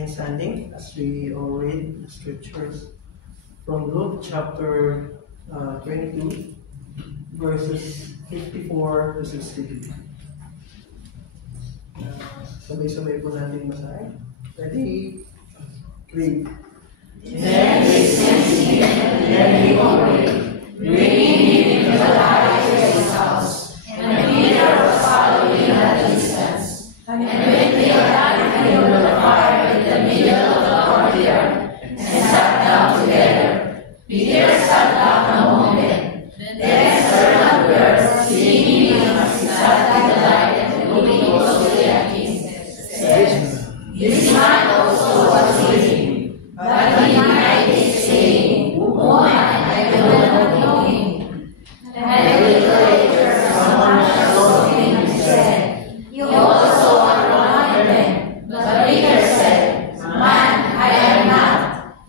remain standing as we all read the scriptures from Luke chapter 22, verses 54 to 62. Sabay-sabay po natin masahin. Ready? Read. Then they sent him, and he obeyed, bringing him into the light of his house. And Peter was following at a distance. And when they had kindled the fire in the middle of the courtyard, and sat down together, Peter sat down a moment. Then a servant girl, seeing him as he sat in the light and looking closely at him, said, "This man also was with him." But he denied it, saying, "Woman, I do not know him." And a little later, someone also came and said, "You also are one of them." But Peter said, "Man, I am not."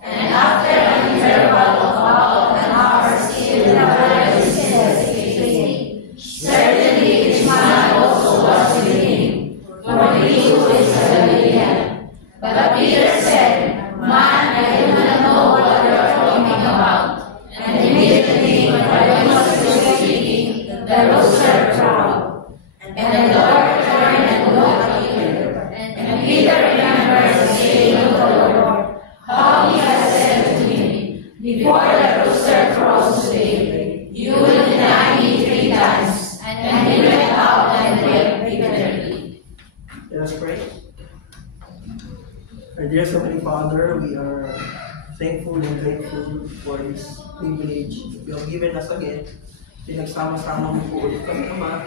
And after an interval of about an hour, still the brother said, saying, "Certainly this man also was with him, for he who is a Galilean." But Peter said, "Man, I do not know what you are talking about." And immediately, when he was still speaking, the rooster crowed. And the Lord turned and looked at Peter. And Peter remembered the saying of the Lord, how he had said to him, "Before the rooster crows today, you will deny me 3 times." And he went out and wept bitterly. Let us pray. Our dear Heavenly Father, we are thankful and grateful for this privilege you have given us again. Pinagsama-sama mo po ulit kami, Ama,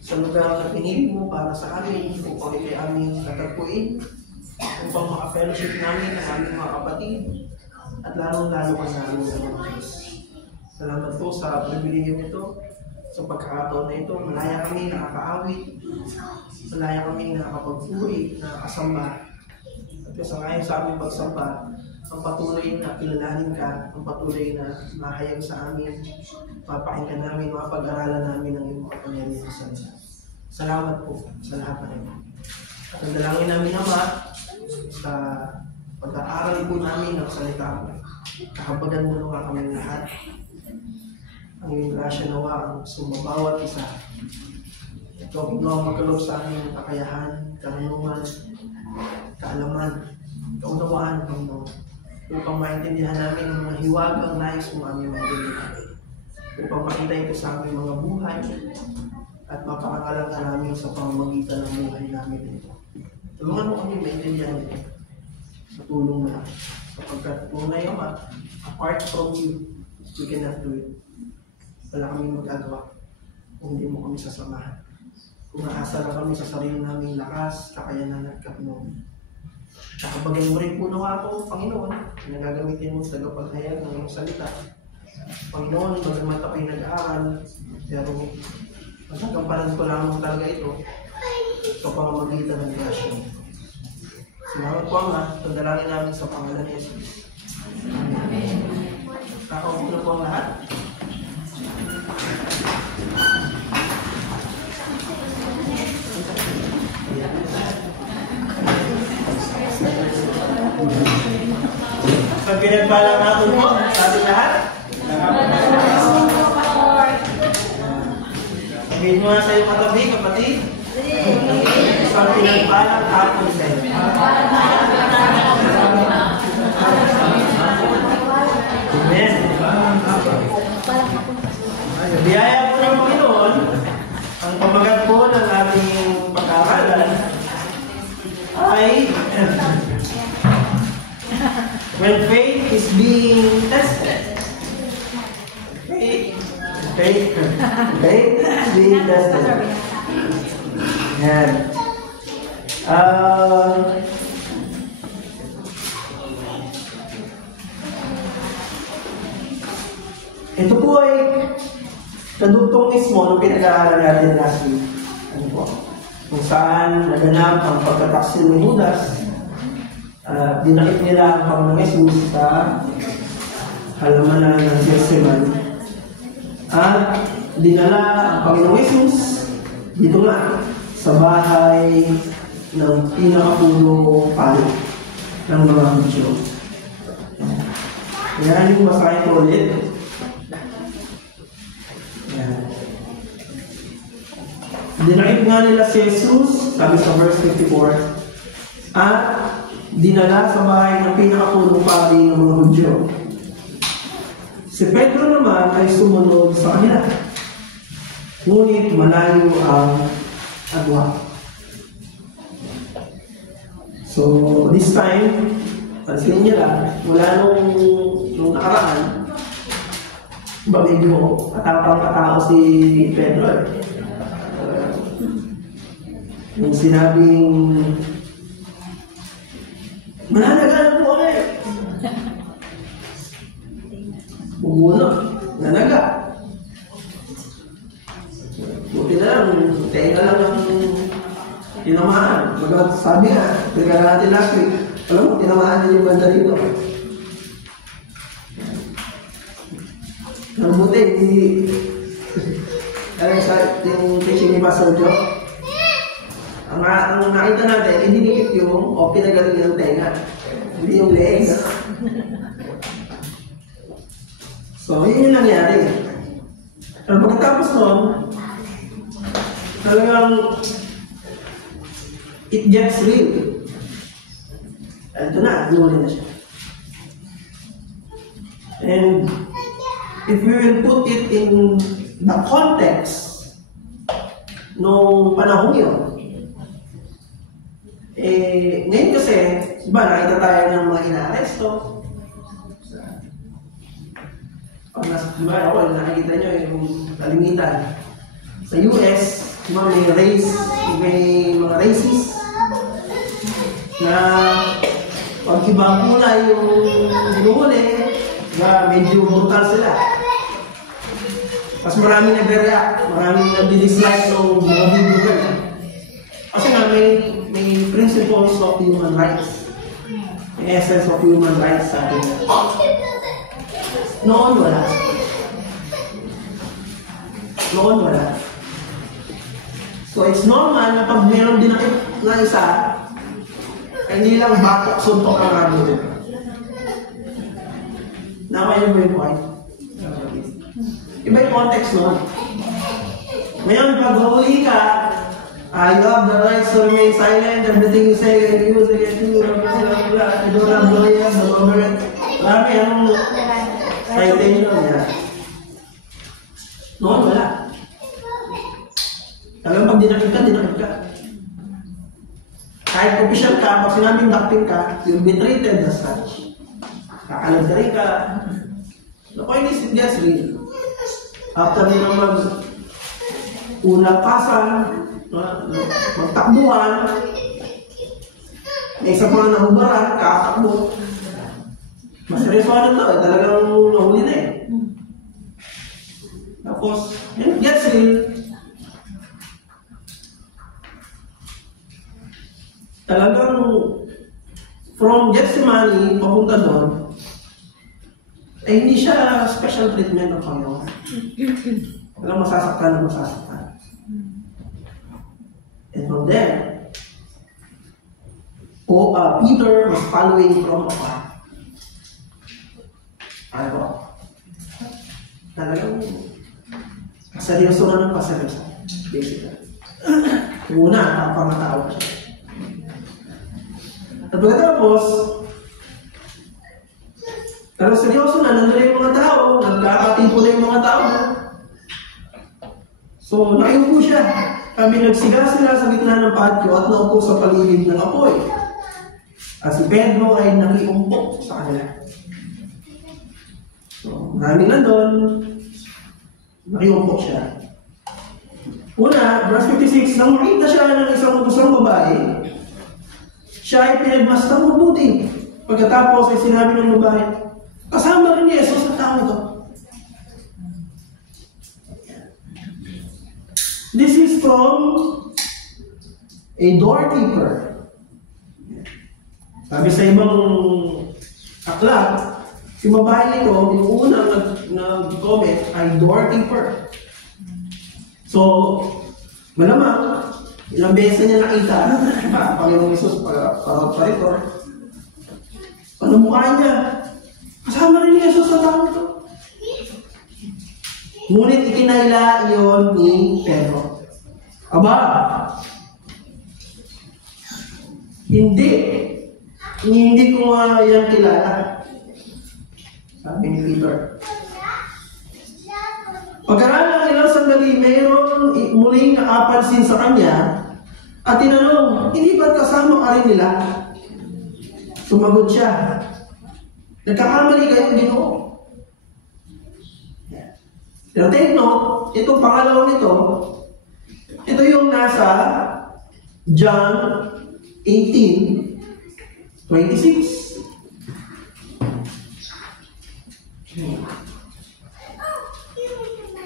sa lugar na pinili mo para sa amin, upang ikay aming tatagpuin, upang maka-fellowship namin ang aming mga kapatid, at lalong-lalo ka namin sa mga Diyos. Salamat po sa privilege ito, sa pagkakataon na ito. Malaya kami nakakaawit, malaya kami nakakapagpuri, nakakasamba. At kasangayon sa aming pagsamba, ang patuloy na kilalanin ka, ang patuloy na mahayag sa amin, mapakinggan namin, mapag-aralan namin ang iyong kapangyarihan sa salita. Salamat po sa lahat na ito. At ang dalangin namin, Ama, sa pag-aaral po namin ng salita mo, kakabagan mo nga kami lahat. Ang iyong grasya nawa ang sumabawat isa. Ito ang magkaloob sa aming kakayahan, karunungan, kaalaman, kaunawaan, Panginoon, upang maintindihan namin ang mga hiwagang nais mo aming maintindihan, upang makita ito sa aming mga buhay, at mapakangalan ka namin sa pamamagitan ng buhay namin ito. Tulungan mo kami maintindihan ito sa tulong na, sapagkat tunay, Ama, apart from you, we cannot do it. Wala kami magagawa kung hindi mo kami sasamahan. Kung naasa na kami sa sarili naming lakas, kakayanan at katulungan. Nakabagay mo rin po nawa ako, Panginoon, na gagamitin mo sa tagapaghayag ng iyong salita. Panginoon, bagamat ako'y nag-aaral, pero magagampanan ko lamang talaga ito sa pamamagitan ng grasya. Salamat po, Ama, pagdalangin namin sa pangalan ni Jesus. Amen. Kakaupo na po ang lahat. Sa pinagpalang natin po sa ating lahat. Sabihin mo nga sa iyong katabi, kapatid. Sa pinagpalang hapon sa iyo. Amen. Biyaya po ng Panginoon, ang pamagat po ng ating pag-aaralan ay when faith is being tested. Faith is being tested. Yan. Ito po ay kadugtong mismo nung pinag-aaral natin last week. Ano po? Kung saan naganap ang pagkataksil ni Judas. Dinakip nila ang Panginoong Jesus sa halamanan ng Gethsemane. At dinala ang Panginoong Jesus dito nga sa bahay ng pinakapuno pari. ng mga video. Yan yung basahin ko ulit. Yan. Dinakip nga nila si Jesus, sabi sa verse 54, at dinala sa bahay ng pinakapunong pari ng mga Hudyo. Si Pedro naman ay sumunod sa kanila. Ngunit malayo ang agwa. So, this time, pansin niyo lang, mula nung nakaraan, ba medyo katapang-katao si Pedro. Yung sinabing, mananagaan po kami. Bumuno, nanaga. Buti na lang, tayo na lang ang tinamaan. Sabi nga, nagkala natin last week, alam mo, tinamaan din yung banda rito. Ang buti, hindi, alam sa yung teaching ni Pastor Joe, ang nakita natin, hindi nikit yung o pinagaling yung tenga, hindi yung legs. So, yun yung nangyari. Pero pagkatapos nun, talagang it gets real. Ito na, lunin na siya. And if we will put it in the context nung panahon yun, ngayon kasi, diba, nakita tayo ng mga ina-aresto. Diba, ako, nakikita nyo yung kalimitan. Sa US, diba, may mga racist na pag ibang kulay yung hinuhuli, diba, medyo brutal sila. Mas maraming nag-react, maraming nag-dislike ng mga video. Kasi nga, may principles of human rights. May essence of human rights sa atin. Noon wala. So it's normal na pag meron dinakip na isa, hindi lang batok suntok ang ramo. Nakayo mo yung point? Iba yung context noon. Ngayon, pag huli ka, you have the rights to remain silent, everything you say and use against you, you don't have lawyers, the government. Marami ang citation niya. Noon, wala. Talagang pag dinakip ka. Kahit official ka, pag sinabing dakpin ka, you'll be treated as such. Kakalad ka rin ka. The point is, it gets real. After nila mag-unapasan, magtakbuhan, may isa pa na nahubaran, kakatakbo. Mas seryoso na ito, talagang nahuli na eh. Tapos, it gets real. Talagang from Gethsemane papunta doon, eh hindi siya special treatment ng Panginoon. Talagang masasaktan. And from there, Peter was following from afar. Ano? Talagang seryoso na ng paseryoso. Basically. Una, papamatao siya. At pagkatapos, pero seryoso na, nandun na yung mga tao, nagkakatipo na yung mga tao. So, nakayupo siya. Kami nagsiga sila sa gitna ng patio at naupo sa paligid ng apoy. At si Pedro ay nakiumpok sa kanila. So, maraming nandun, nakiumpok siya. Una, verse 56, nang makita siya ng isang babae, siya ay pinagmastang mabuti. Pagkatapos ay sinabi ng babae, kasama rin ni Jesus sa tao ito. This is from a doorkeeper. Sabi sa ibang aklat, si babae nito, yung unang nag-comment ay doorkeeper. So, malamang, ilang beses niya nakita, Panginoong Jesus, parito. Panumukhaan niya. Kasama rin ni Jesus sa tao ito. Ngunit ikinayla iyon ni Pedro. Aba, hindi ko nga yan kilala. Sabi ni Peter. Pagkaraan ng ilang sandali, mayroon muling nakapansin sa kanya at tinanong, hindi ba't kasama ka rin nila? Sumagot siya, nagkakamali kayo, Ginoo. Pero take note, itong pangalawang ito yung nasa John 18:26.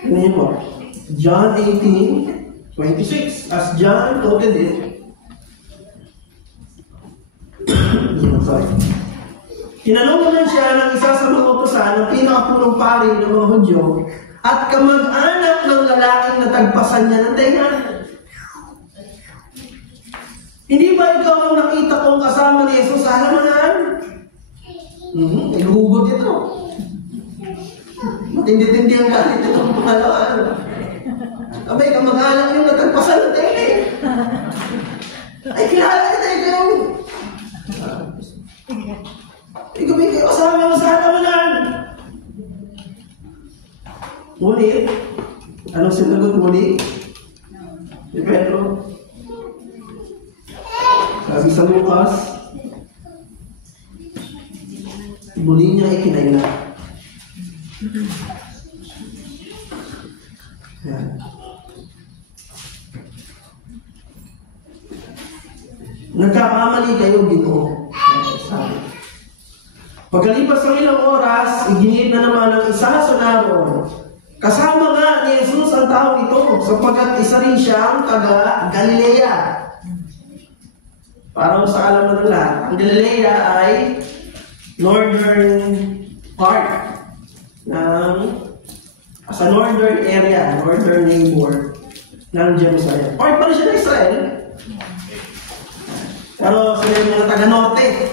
Tingnan mo. John 18:26. As John quoted it. Sorry. Tinanong naman siya ng isa sa mga utusan ng pinakapunong pari ng mga Hudyo at kamag-anak ng lalaking natagpasan niya ng tenga. Hindi ba ikaw ang nakita kong kasama ni Jesus sa halaman? Iluhugot ito. Matindi-tindi ang galit itong pangalawaan. Abay, kamag-anak yung natagpasan ng tenga. Ay, kilala kita ikaw. Ikaw may kasama mo sa halaman. Ngunit, anong sinagot ngunit? Si Pedro. Sabi sa Lucas, muli niya ikinayla. Nagkakamali kayo, Ginoo. Sabi. Pagkalipas ng ilang oras, iginit na naman ang isa sa naroon. Kasama nga ni Jesus ang tao ito, sapagkat isa rin siyang taga Galilea. Para sa kalaman nila, ang Galilea ay northern part sa northern area, northern neighbor ng Jerusalem. Part pa rin siya ng Israel. Pero sila yung mga taga-norte.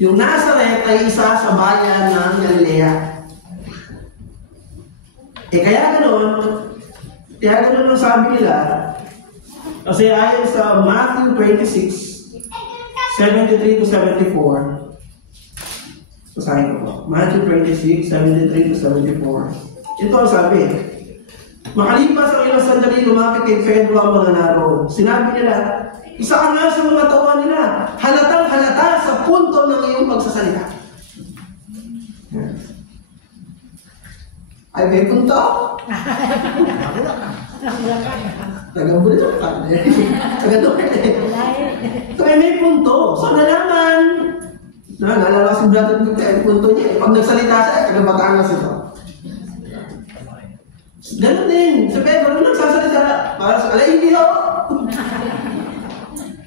Yung Nazareth ay isa sa bayan ng Galilea. Kaya ganun ang sabi nila. Kasi ayon sa Matthew 26, 73 to 74. Basahin ko po. Matthew 26, 73 to 74. Ito ang sabi. Makalipas ang ilang sandali, lumapit kay Pedro ang mga naroon. Sinabi nila, isa ka nga sa mga tawa nila. Halatang halata sa punto ng iyong pagsasalita. Ay, may punto? Taga-Bulacan. Taga-Norte. Ito ay may punto. So, nalaman. Nalala si brother ng punto niya. Pag nagsalita siya, taga-Batangas ito. Ganun din. Sa Pedro, nung nagsasalita, para sa alay, hindi ako.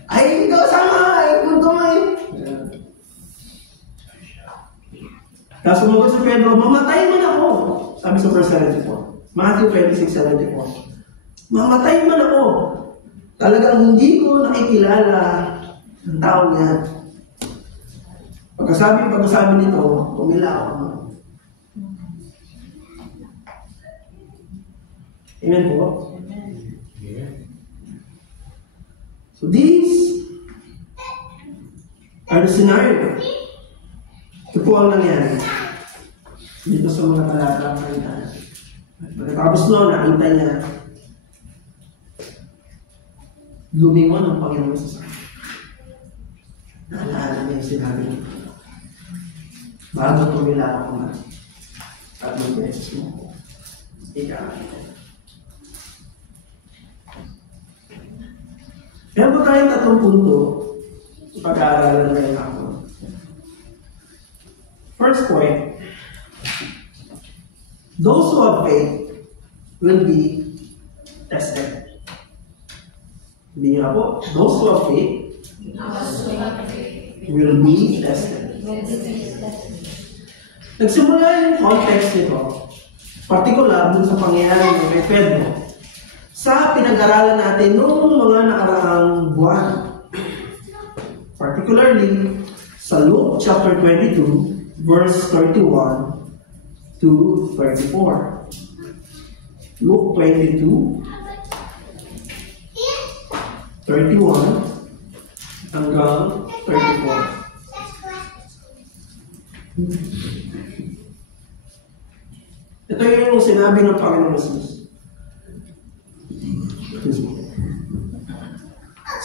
Ay, hindi ko kasama. Ay, punto mo eh. Tapos sumagot si Pedro, mamatay man ako. Sabi sa verse 74. Matthew 26:74. Mamatay man ako. Talagang hindi ko nakikilala ang tao niya. Pagkasabi nito, umilaw ako. Amen po? So these are the scenario. Ito po ang nangyari dito sa mga talata ng kalitan. Pagkatapos noon, nakita niya lumingon ang Panginoon sa sakit. Naalala niya yung sinabi niya. Bago tumila ako na at mag-beses mo. Ikaw. Meron po tayong tatlong punto sa pag-aaralan ngayon ako. First point, those who have faith will be tested. Hindi nga po, those who have faith will be tested. Nagsimula yung context nito, particular dun sa pangyayari ng kay Pedro, sa pinag-aralan natin noong mga nakaraang buwan. Particularly, sa Luke chapter 22, verse 31 to 34. Luke 22, 31 hanggang 34. Ito yung sinabi ng Panginoon Jesus.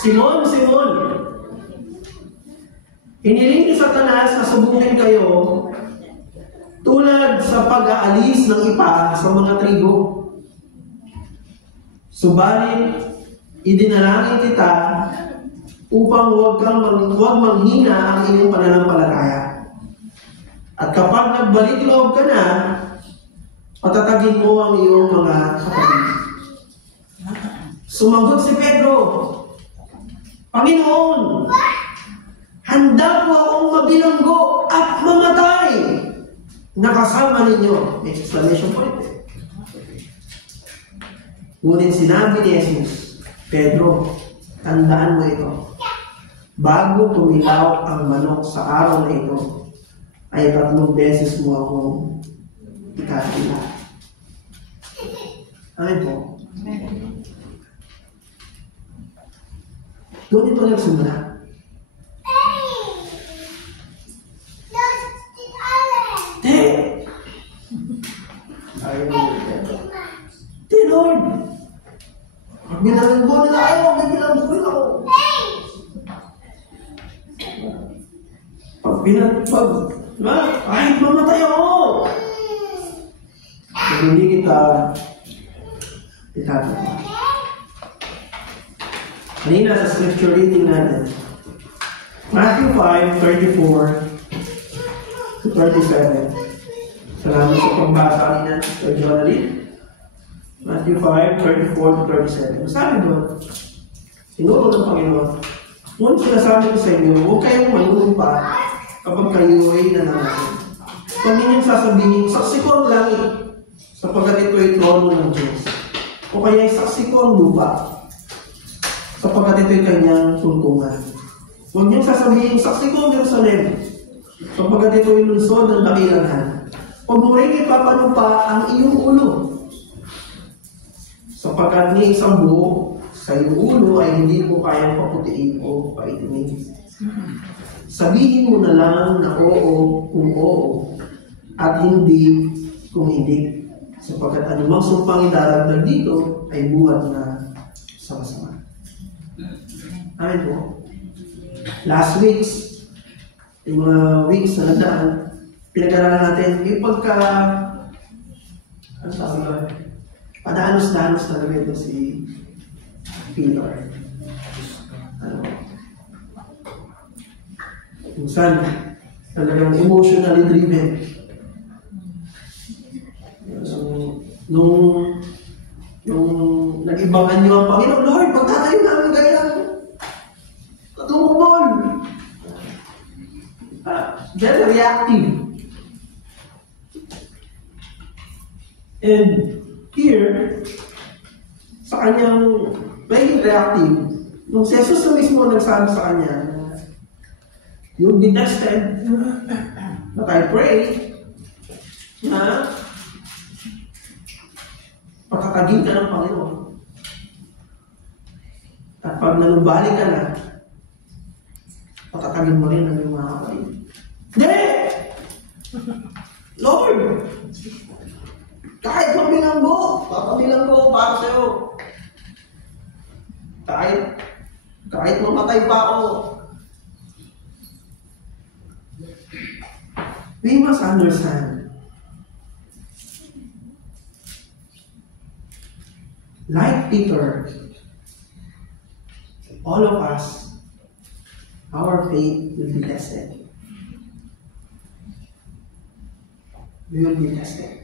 Simon, Simon, hiniling ni Satanas na subukin kayo tulad sa pag-aalis ng ipa sa mga trigo. Subalit, idinalangin kita upang huwag manghina ang iyong pananampalataya. At kapag nagbalik loob ka na, patatagin mo ang iyong mga kapatid. Sumagot si Pedro, Panginoon, handa po akong mabilanggo at mamatay na kasama ninyo. Exclamation point. Ngunit sinabi ni Jesus, Pedro, tandaan mo ito. Bago tumilaw ang manok sa araw na ito, ay 3 beses mo akong ikakila. Amen po. Doon ito nagsimula. Lord, binalanggo nila ayaw, may binalanggo rin ako. Kahit mamatay ako. Kung hindi kita itatapa. Kanina sa scripture reading natin, Matthew 5:34 to 37. Salamat sa pagbasa kanina, Sir Jonathan. Matthew 5:34 to 37. Sabi doon, tinuro ng Panginoon, ngunit sinasabi ko sa inyo, huwag kayong manunumpa kapag kayo ay nananasin. Huwag ninyong sasabihin, saksi ko ang langit, sapagkat ito ay trono ng Diyos. O kaya saksi ko ang lupa, sapagkat ito ay kanyang tuntungan. Huwag niyong sasabihin, saksi ko ang Jerusalem, sapagkat ito ay lungsod ng dakilanhan. Huwag mo rin ipapanumpa ang iyong ulo, sapagkat ni isang buo sa iyong ulo ay hindi mo kayang paputiin o paitimin. Sabihin mo na lang na oo kung oo at hindi kung hindi, sapagkat anumang sumpang idaragdag dito ay buhat na sama-sama. Amen po. Last weeks, yung mga weeks na nagdaan, pinag-aralan natin yung pagka ano sabi ba? Padanos-danos talaga ito si Peter. Kung saan talagang emotionally driven. Nung nag-ibangan niyo ang Panginoon, Lord, pagtatayo namin ganyan. Katungkol. Very reactive. And here, sa kanyang very reactive, nung si Jesus na mismo nagsabi sa kanya, you'll be tested, but I pray na patatagin ka ng Panginoon. At pag nanumbalik ka na, patatagin mo rin ang iyong mga kapatid. Hindi! Lord! Kahit mabilanggo, papabilanggo para sa'yo. Kahit mamatay pa ako. We must understand. Like Peter, all of us, our faith will be tested. We will be tested.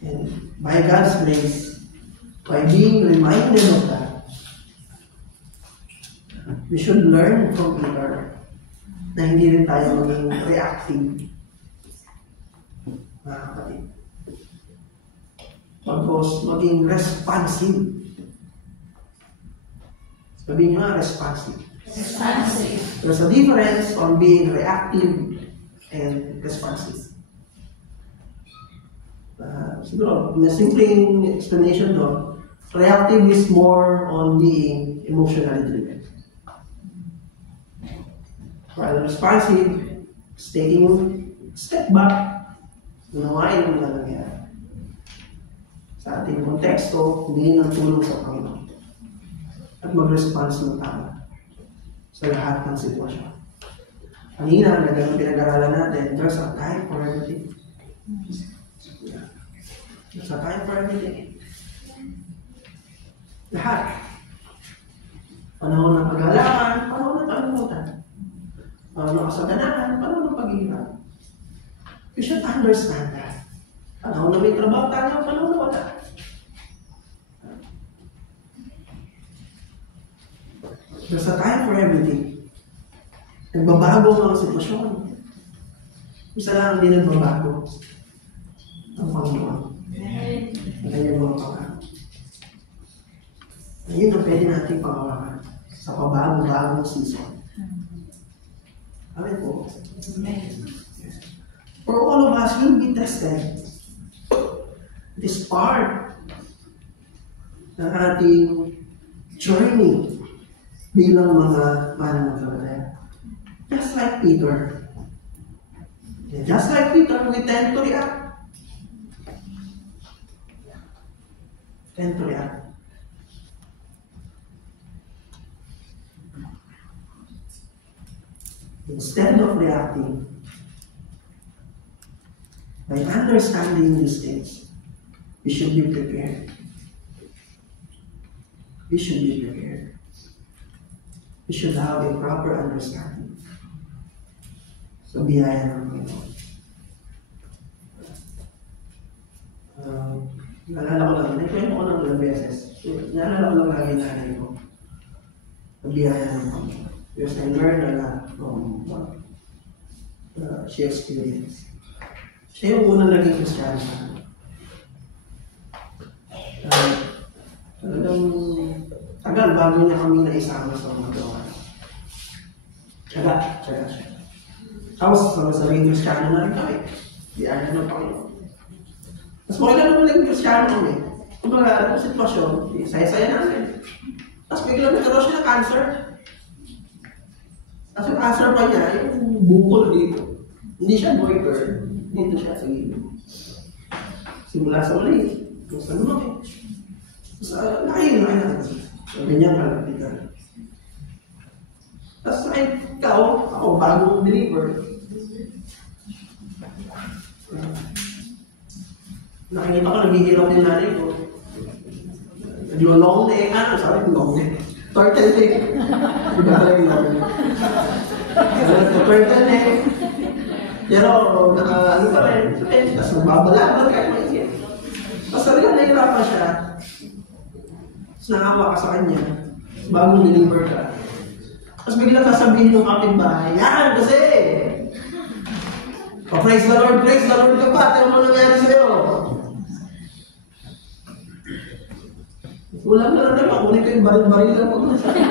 And by God's grace, by being reminded of that, we should learn from Peter na hindi rin tayo maging reactive. Mga kapatid. Pagkos maging responsive. Sabihin nyo nga, responsive. Responsive. There's a difference on being reactive and responsive. Siguro, may simpleng explanation doon. Reactive is more on being emotionally driven. While responsive is taking a step back, unawain mo na nangyari. Sa ating konteksto, hindi ng tulong sa Panginoon. At mag-response ng tama sa lahat ng sitwasyon. Kanina, pinag-aralan natin, there's a time for everything. There's a time for everything. Lahat. Panahon ng pag-alaman, panahon ng kalimutan. Panahon ng kasaganahan, panahon ng paghihirap. You should understand that. Panahon na may trabaho tayo, panahon na wala. There's a time for everything. Nagbabago ang sitwasyon. Isa lang hindi nagbabago. Ang Panginoon. Ang kanyang mga pangako. Ayun ang pwede natin pangawakan sa pabago-bagong season. Amen po. For all of us, we'll be tested. It is part ng ating journey bilang mga mananampalataya. Just like Peter. And just like Peter, we tend to react. Instead of reacting, by understanding these things, we should be prepared. We should be prepared. We should have a proper understanding sa biyaya ng Panginoon. Naalala ko lang, naikwento ko ng ilang beses. Naalala ko lang lagi nanay ko sa biyaya ng Panginoon. Because I learned a lot from what she experienced. Siya yung unang naging Kristiyano sa akin. Talagang tagal bago niya kami naisama sa mga gawa. Tiyaga siya. Tapos sa naging Kristiyano na rin kami. Biyaya ng Panginoon. Mas maganda naman naging Kristiyano kami. Kung mga sitwasyon, saya-saya namin. Tapos biglang nagkaroon siya ng cancer. Tapos yung cancer pa niya, yung bukol dito. Hindi siya goiter. Dito siya sa gilid. Simula sa mali. Tapos sa lumaki. Tapos laki na. So, ganyan kalapitan. Tapos ako bagong deliver. Nakikita ko, naghihirap din nanay ko. Yung long neck, sabi ko long neck. Turtle neck. Iba pala yung long neck. Turtle neck. Pero, ano pa rin, tapos nagbabalaban kahit maisip. Tapos talaga nahirapan siya. Tapos nakawa ka sa kanya. Bagong deliver ka. Tapos biglang sasabihin ng kapitbahay, yan kasi! Praise the Lord ka pa, tignan mo nangyari sa'yo. Ulam na lang naman, kunin ko yung baril-baril lang mo. Sabi,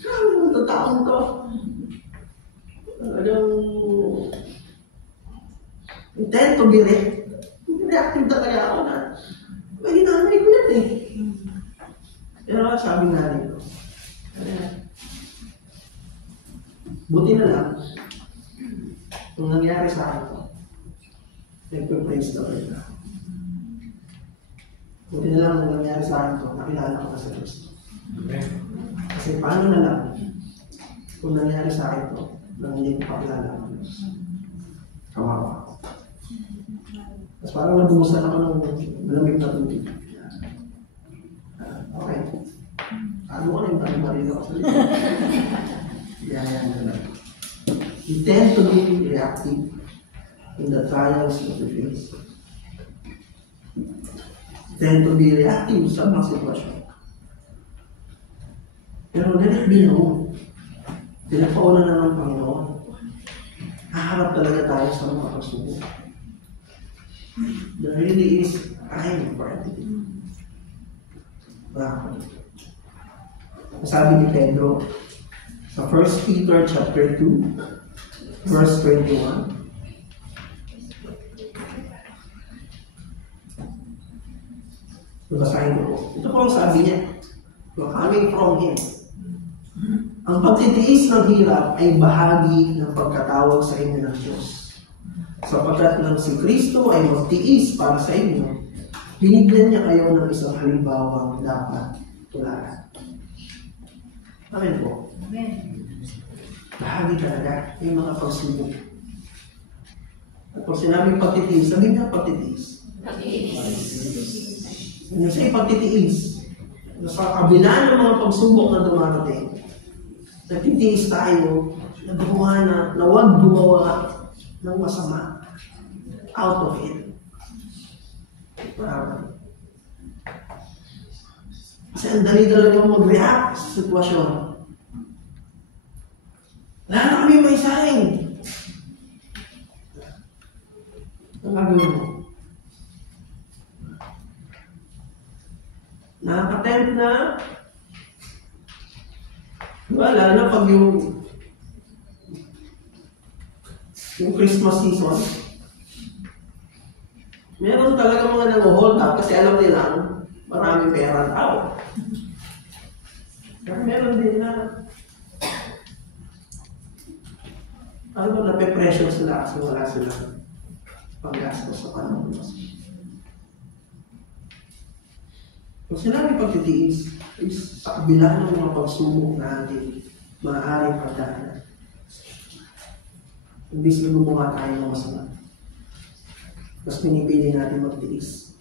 grabe naman itong taong to. Intend to be reactive talaga ako na may nanay ko yan eh. Pero sabi nanay ko, buti na lang kung nangyari sa akin ko, nagpe-praise the Lord na. Buti na lang kung nangyari sa akin ko, nakilala ko na sa Kristo. Kasi paano na lang kung nangyari sa akin ko, nang hindi ko pakilala ang Diyos. Kawawa ako. Tapos parang nabumusan ako ng malamig na tubig. Okay. Ano ko na yung baril-baril ako sa likod. Yan na lang. We tend to be reactive in the trials of the face. We tend to be reactive sa mga sitwasyon. Pero let it be known. Pinagpauna na ng Panginoon. Haharap talaga tayo sa mga pagsubok. There really is time for everything. Bakit? Sabi ni Pedro sa 1 Peter chapter 2, verse 21. Basahin ko po. Ito po ang sabi niya. Coming from Him. Ang pagtitiis ng hirap ay bahagi ng pagkatawag sa inyo ng Diyos. Sapagkat nang si Kristo ay magtiis para sa inyo, binigyan niya kayo ng isang halimbawang dapat tularan. Amen po. Bahagi talaga yung mga pagsubok. At kung sinabing pagtitiis, sabihin niya pagtitiis. Ano siya pagtitiis? Sa kabila ng mga pagsubok na dumarating, nagtitiis tayo na huwag gumawa ng masama out of it. Kasi ang dali-dali mo mag-react sa sitwasyon. Wala na kami may saing. Ang gagawin mo? Nakaka-tempt na. Wala na pag yung Christmas season. Meron talaga mga nang-hold up kasi alam nilang maraming pera tao. Pero meron din na nape-pressure sila kasi wala silang panggastos sa panahon. Kung sinabi pagtitiis, is sa kabila ng mga pagsubok natin, maaaring pagdaanan. Imbis na gumawa tayo ng masama. Mas pinipili natin magtiis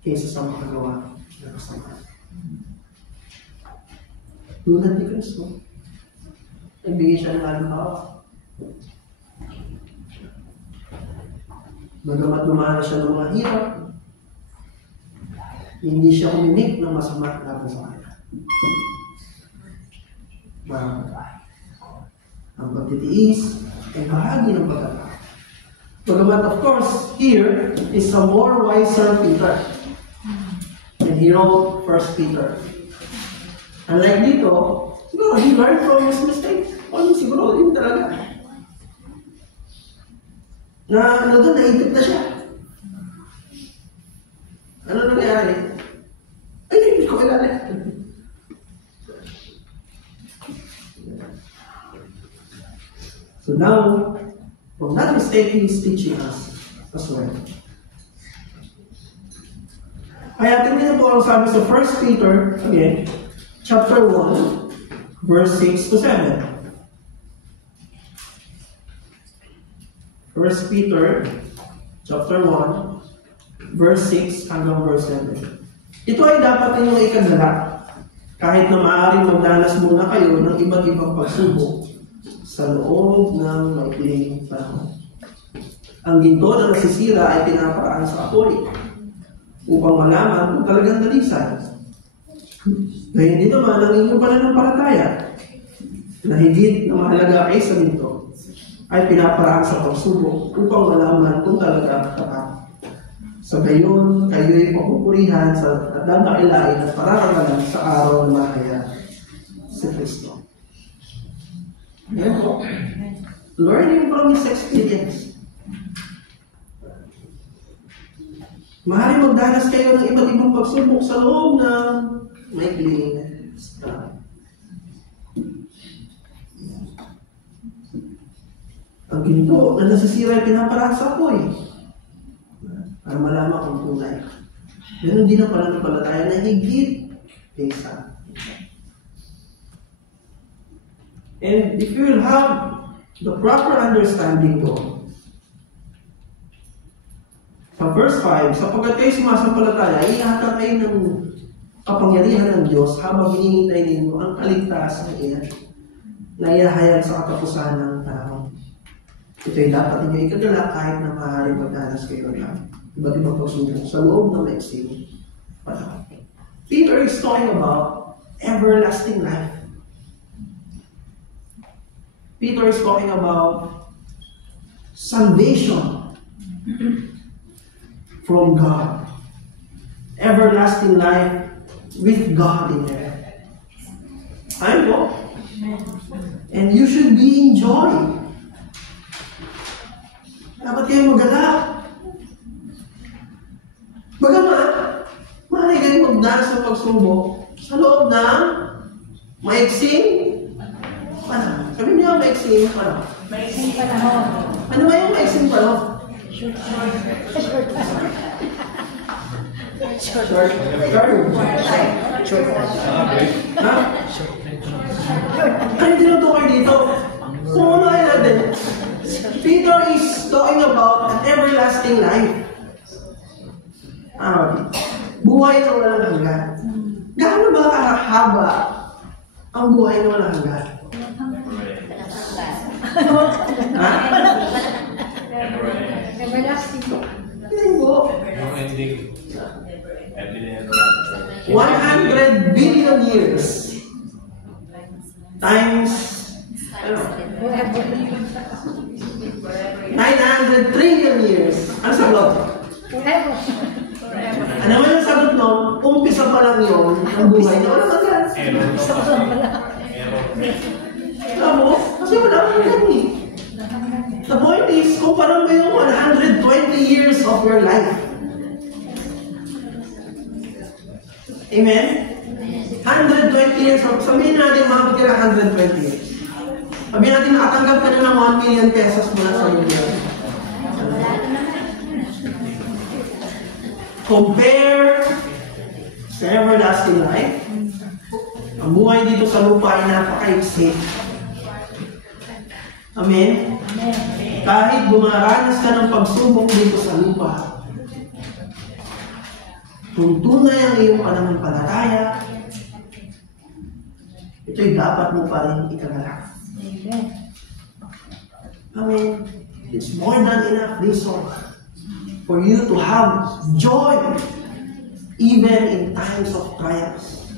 kaysa sa makagawa ng masama. Tulad ni Kristo, nagbigay siya ng halimbawa. Bagamat dumanas siya ng mga hirap, hindi siya kuminig ng masama laban sa kanya. Ang pagtitiis ay bahagi ng pagkatao. Bagamat of course, here is a more wiser Peter. And he wrote 1 Peter. Unlike dito, siguro he learned from his mistakes. O siguro, yun talaga. Naitip na siya. Ano nangyari? Ay, hindi ko kilala. So now, from that mistake, he is teaching us as well. Kaya tingnan po ang sabi sa 1 Peter, again, chapter 1, verse 6 to 7. 1 Peter, chapter 1, verse 6 hanggang verse 7. Ito ay dapat ninyong ikadala, kahit na maaaring magdanas muna kayo ng iba't ibang pagsubok sa loob ng maikling panahon. Ang ginto na nasisira ay pinaparaan sa apoy upang malaman kung talagang nalisan. Na hindi naman ang inyong pananampalataya na higit na mahalaga ay sa ginto ay pinaparaan sa pagsubok upang malaman kung talagang tapat. Sa gayon, kayo'y papupurihan at dadailain at pararangalan sa araw na mahaya si Kristo. Yan po. Learning from His experience. Maaaring magdanas kayo ng iba't ibang pagsubok sa loob ng maikling panahon. Ang ginto na nasisira ay pinaparaan sa apoy para malaman kung tunay. Meron din ang pananampalataya na higit kaysa. And if you will have the proper understanding ko, sa verse 5, sapagkat kayo sumasampalataya, ihatag kayo ng kapangyarihan ng Diyos habang hinihintay ninyo ang kaligtasan niya na ihahayag sa katapusan ng panahon. Ito'y dapat ninyo ikadala kahit na maaaring magdanas kayo ng iba't ibang pagsubok sa loob ng maikling panahon. Peter is talking about everlasting life. Peter is talking about salvation from God. Everlasting life with God in heaven. Ayun po. And you should be in joy. Dapat kayo magalak. Bagamat, maaari kayo magdanas ng pagsubok sa loob ng maiksing panahon. Sabi niyo, maiksing panahon. Maiksing panahon. Ano ba yung maiksing panahon? Short. Ha? Ano tinutukoy dito? Kung unahin natin, Peter is talking about an everlasting life. Buhay na walang hanggan. Gaano ba kahaba ang buhay na walang hanggan? Ha? Everlasting. Hindi po. No ending. 100 billion years times 900 trillion years. Ano sagot? Forever. Ano naman yung sagot nun? Umpisa pa lang yun ang buhay na walang hanggan. Tamo? Kasi wala kang hanggan eh. The point is, kumpara mo yung 120 years of your life. Amen? 120 years of, sabihin natin mga tira 120 years. Sabihin natin nakatanggap ka na ng 1 million pesos mula sa iyo. Compare sa everlasting life. Ang buhay dito sa lupa ay napaka-iksi. Amen? Kahit dumaranas ka ng pagsubok dito sa lupa, kung tunay ang iyong pananampalataya, ito'y dapat mo pa rin ikagalak. Amen. It's more than enough reason for you to have joy even in times of trials.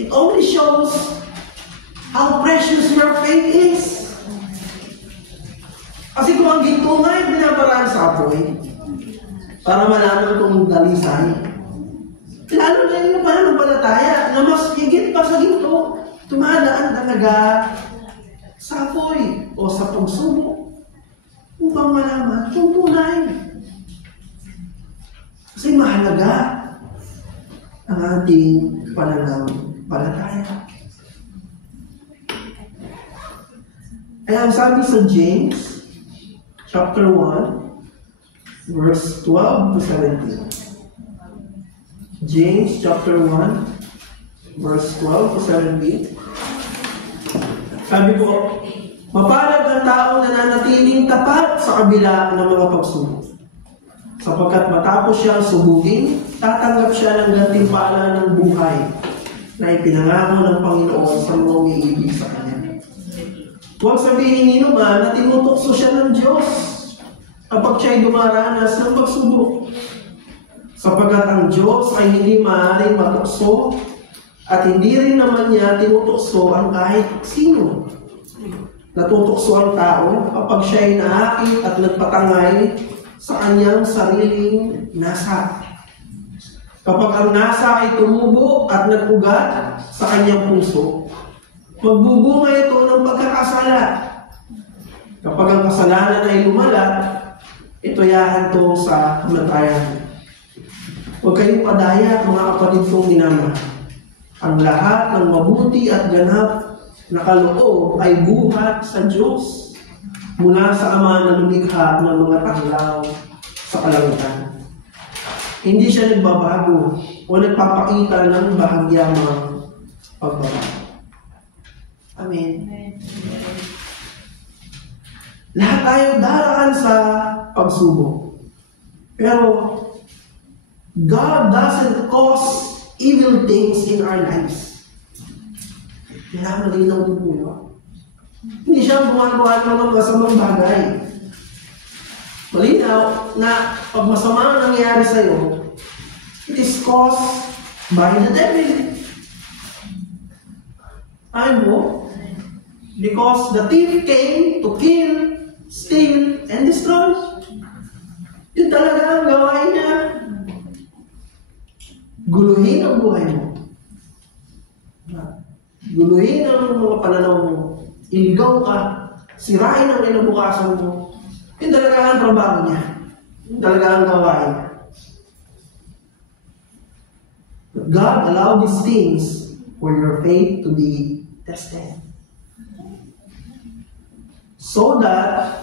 It only shows how precious your faith is. Kasi kung ang ginto nga ay binabaraan sa apoy, para malaman kung dalisay, lalo na yung pananampalataya na mas higit pa sa ginto, tumadaan talaga sa apoy o sa pagsubok upang malaman kung tunay. Kasi mahalaga ang ating pananampalataya. Kaya ang sabi sa James, chapter 1, verse 12 to 17. James chapter 1, verse 12 to 17. Sabi po, mapalad ang taong nananatiling tapat sa kabila ng mga pagsubok. Sapagkat matapos siyang subukin, tatanggap siya ng gantimpala ng buhay na ipinangako ng Panginoon sa mga umiibig sa Kanya. Huwag sabihin nino man na tinutokso siya ng Diyos kapag siya'y dumaranas ng pagsubok. Sapagkat ang Diyos ay hindi maaaring matukso at hindi rin naman niya tinutokso ang kahit sino. Natutokso ang tao kapag siya'y naakit at nagpatangay sa kanyang sariling nasa. Kapag ang nasa ay tumubo at nag-ugat sa kanyang puso, magbubunga ito ng pagkakasala. Kapag ang kasalanan ay lumalat, ito yahantong sa kamatayan. Huwag kayong padaya, mga kapatid kong minamahal. Ang lahat ng mabuti at ganap na kaloob ay buhat sa Diyos mula sa Ama na lumikha ng mga tanglaw sa kalangitan. Hindi siya nagbabago o nagpapakita ng bahagyamang pagbabago. Amen. Lahat tayo daraan sa pagsubok. Pero God doesn't cause evil things in our lives. Kaya malinaw po po yun. Hindi siya gumagawa ng mga masamang bagay. Malinaw na pag masama ang nangyayari sa'yo, it is caused by the devil. Ayaw mo? Because the thief came to kill, steal, and destroy. Yun talaga ang gawain niya. Guluhin ang buhay mo. sirain ang kinabukasan mo. Yung talaga ang trabaho niya. Yung talaga ang gawain. But God allowed these things for your faith to be tested. So that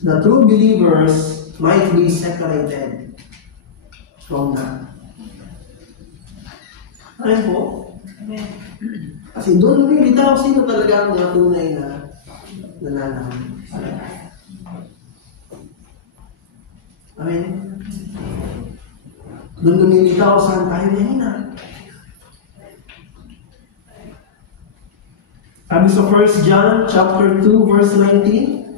the true believers might be separated from that. Ayan po. Kasi doon lumilitaw sino talaga ang mga tunay na nananalig. Amen. Doon lumilitaw saan tayo nahina. Sabi sa 1 John chapter 2 verse 19.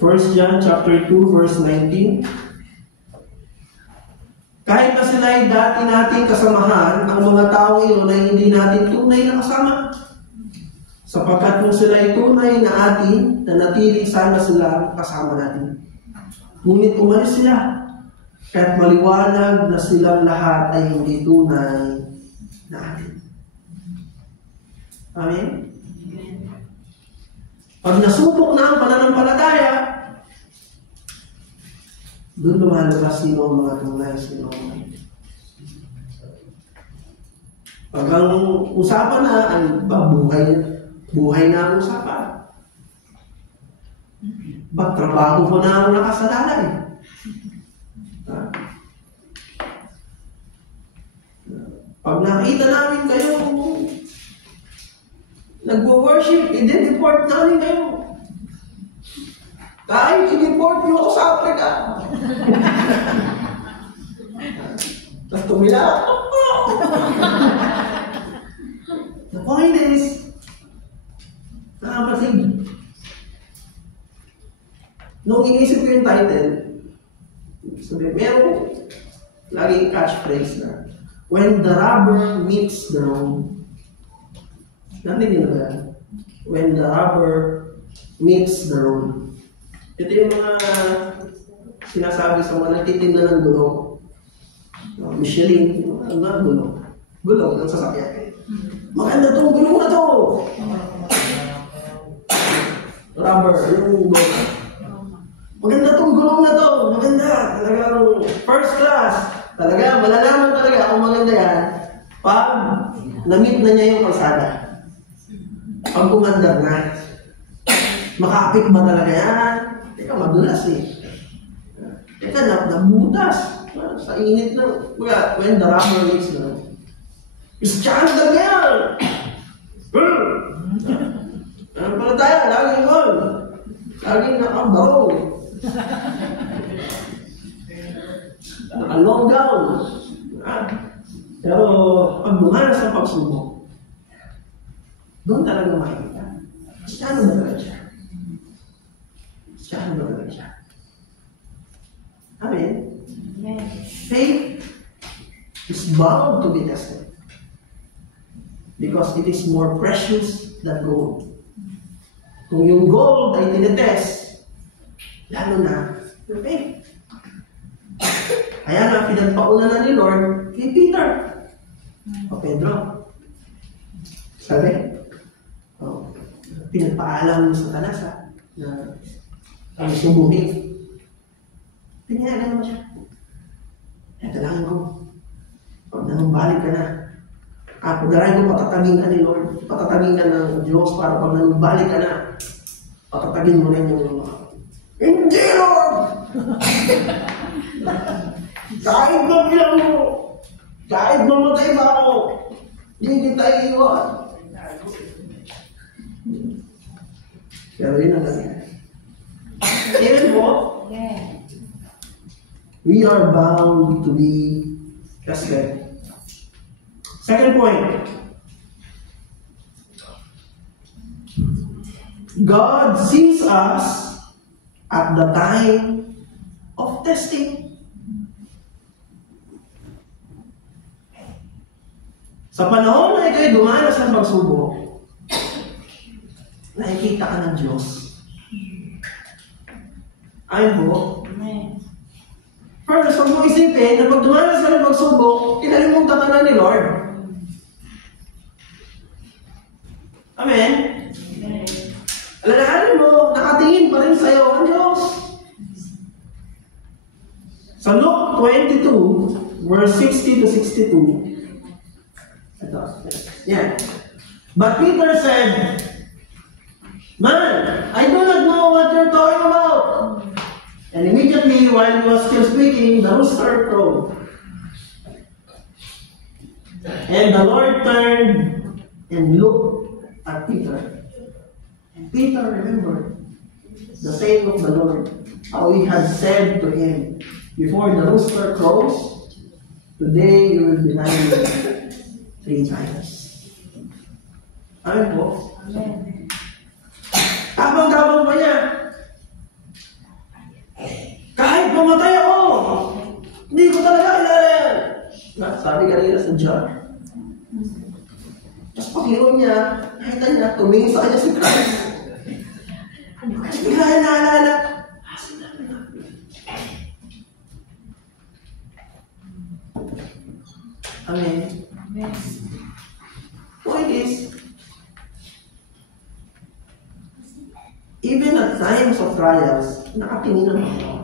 1 John chapter 2 verse 19. Kahit na sila ay dati nating kasamahan, ang mga tao iyon ay hindi natin tunay na kasama. Sapagkat kung sila ay tunay na atin, nanatili sana sila kasama natin. Ngunit umalis sila, kahit maliwanag na silang lahat ay hindi tunay na atin. Amen? Pag nasubok na ang pananampalataya, doon lumalabas sino ang mga tunay, sino ang mga hindi. Pag ang usapan na, ang buhay na ang usapan. Ba't trabaho ko na ang nakasalalay? Pag nakita namin kayo, nagwo-worship, i-deport namin kayo. Kahit i-deport nyo ako sa Africa. Tapos tumila. The point is, nakapasig. Nung inisip ko yung title, sabi, merong laging catchphrase na, when the rubber meets the road. Nandun yun ba? When the rubber meets the road. Ito yung mga sinasabi sa mga nagtitinda ng gulong. Michelin, ano gulong? Gulong ng sasakyan. Maganda itong gulong na to! Rubber, yung gulong. Maganda itong gulong na to! Maganda! Talagang first class! Talaga, malalaman talaga kung maganda yan pag na-meet na niya yung kalsada. Pag kumandar na. Makapit ba talaga yan? Teka, madulas eh. Teka, nabutas. Sa init ng, when the rubber meets the road. Iskyan talaga yan! Ano pala tayo? Laging gol. Laging nakabaro. Naka-long gown. Pero pag dumanas ang pagsubok, doon talaga makikita. Iskyan ba talaga siya? Iskyan ba talaga siya? Amen? Faith is bound to be tested. Because it is more precious than gold. Kung yung gold ay tinetest, lalo na yung faith. Kaya nga, pinagpauna na ni Lord kay Peter. O Pedro. Sabi, pinagpaalam sa Satanas na ang subuhin. Pinayagan mo siya. Dalangin ko. Pag nanumbalik ka na, pagdarahin ko, patatagin ka ni Lord. Patatagin ka ng Diyos para pag nanumbalik ka na, patatagin mo na yung hindi, Lord! Kahit magbilang mo, kahit mamatay ba ako, hindi kita iiwan. Pero yun ang nangyari. Amen po? We are bound to be tested. Second point. God sees us at the time of testing. Sa panahon na ikaw dumanas ng pagsubok, nakikita ka ng Diyos. Ayun po. First, huwag mo isipin na pag dumanas ka ng pagsubok, kinalimutan ka na ni Lord. Amen? Alalahanin mo, nakatingin pa rin sa'yo ang Diyos. Sa Luke 22, verse 60 to 62. Ito. Yan. But Peter said, "Man, I do not know what you're talking about." And immediately, while he was still speaking, the rooster crowed. And the Lord turned and looked at Peter. And Peter remembered the saying of the Lord, how he had said to him, "Before the rooster crows, today you will deny me 3 times." Amen po? Amen. Tabang-tabang pa niya. Kahit mamatay ako, hindi ko talaga kilala yan. Sabi kanina sa John. Tapos Panginoon niya, nakita niya, tumingin sa kanya si Christ. Bigla niya naalala. Amen. Amen. Point is, even at times of trials, nakatingin ang Panginoon.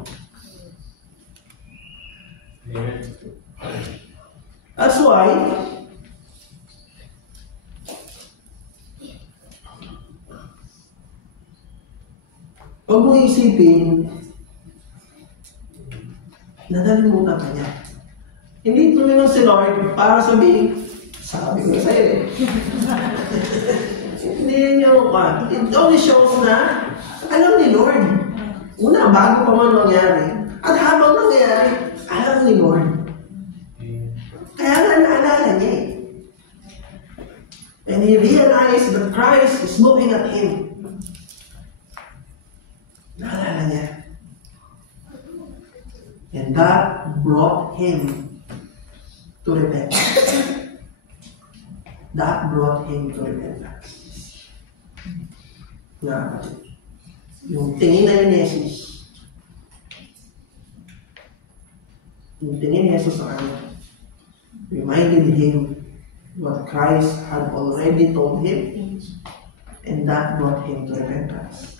That's why, huwag mong isipin, nadalimutan ka niya. Hindi tuloy si Lord para sabihin, sabi ko sa'yo eh. Hindi niyo, it only shows na alam ni Lord. Una, bago pa man mangyari. At habang nangyayari, alam ni Lord. Kaya nga naalala niya eh. And he realized that Christ is looking at him. Naalala niya. And that brought him to repentance. That brought him to repentance. Na, yung tingin na yun ni Jesus, yung tingin ni Jesus sa kanya, reminded him what Christ had already told him, and that brought him to repentance.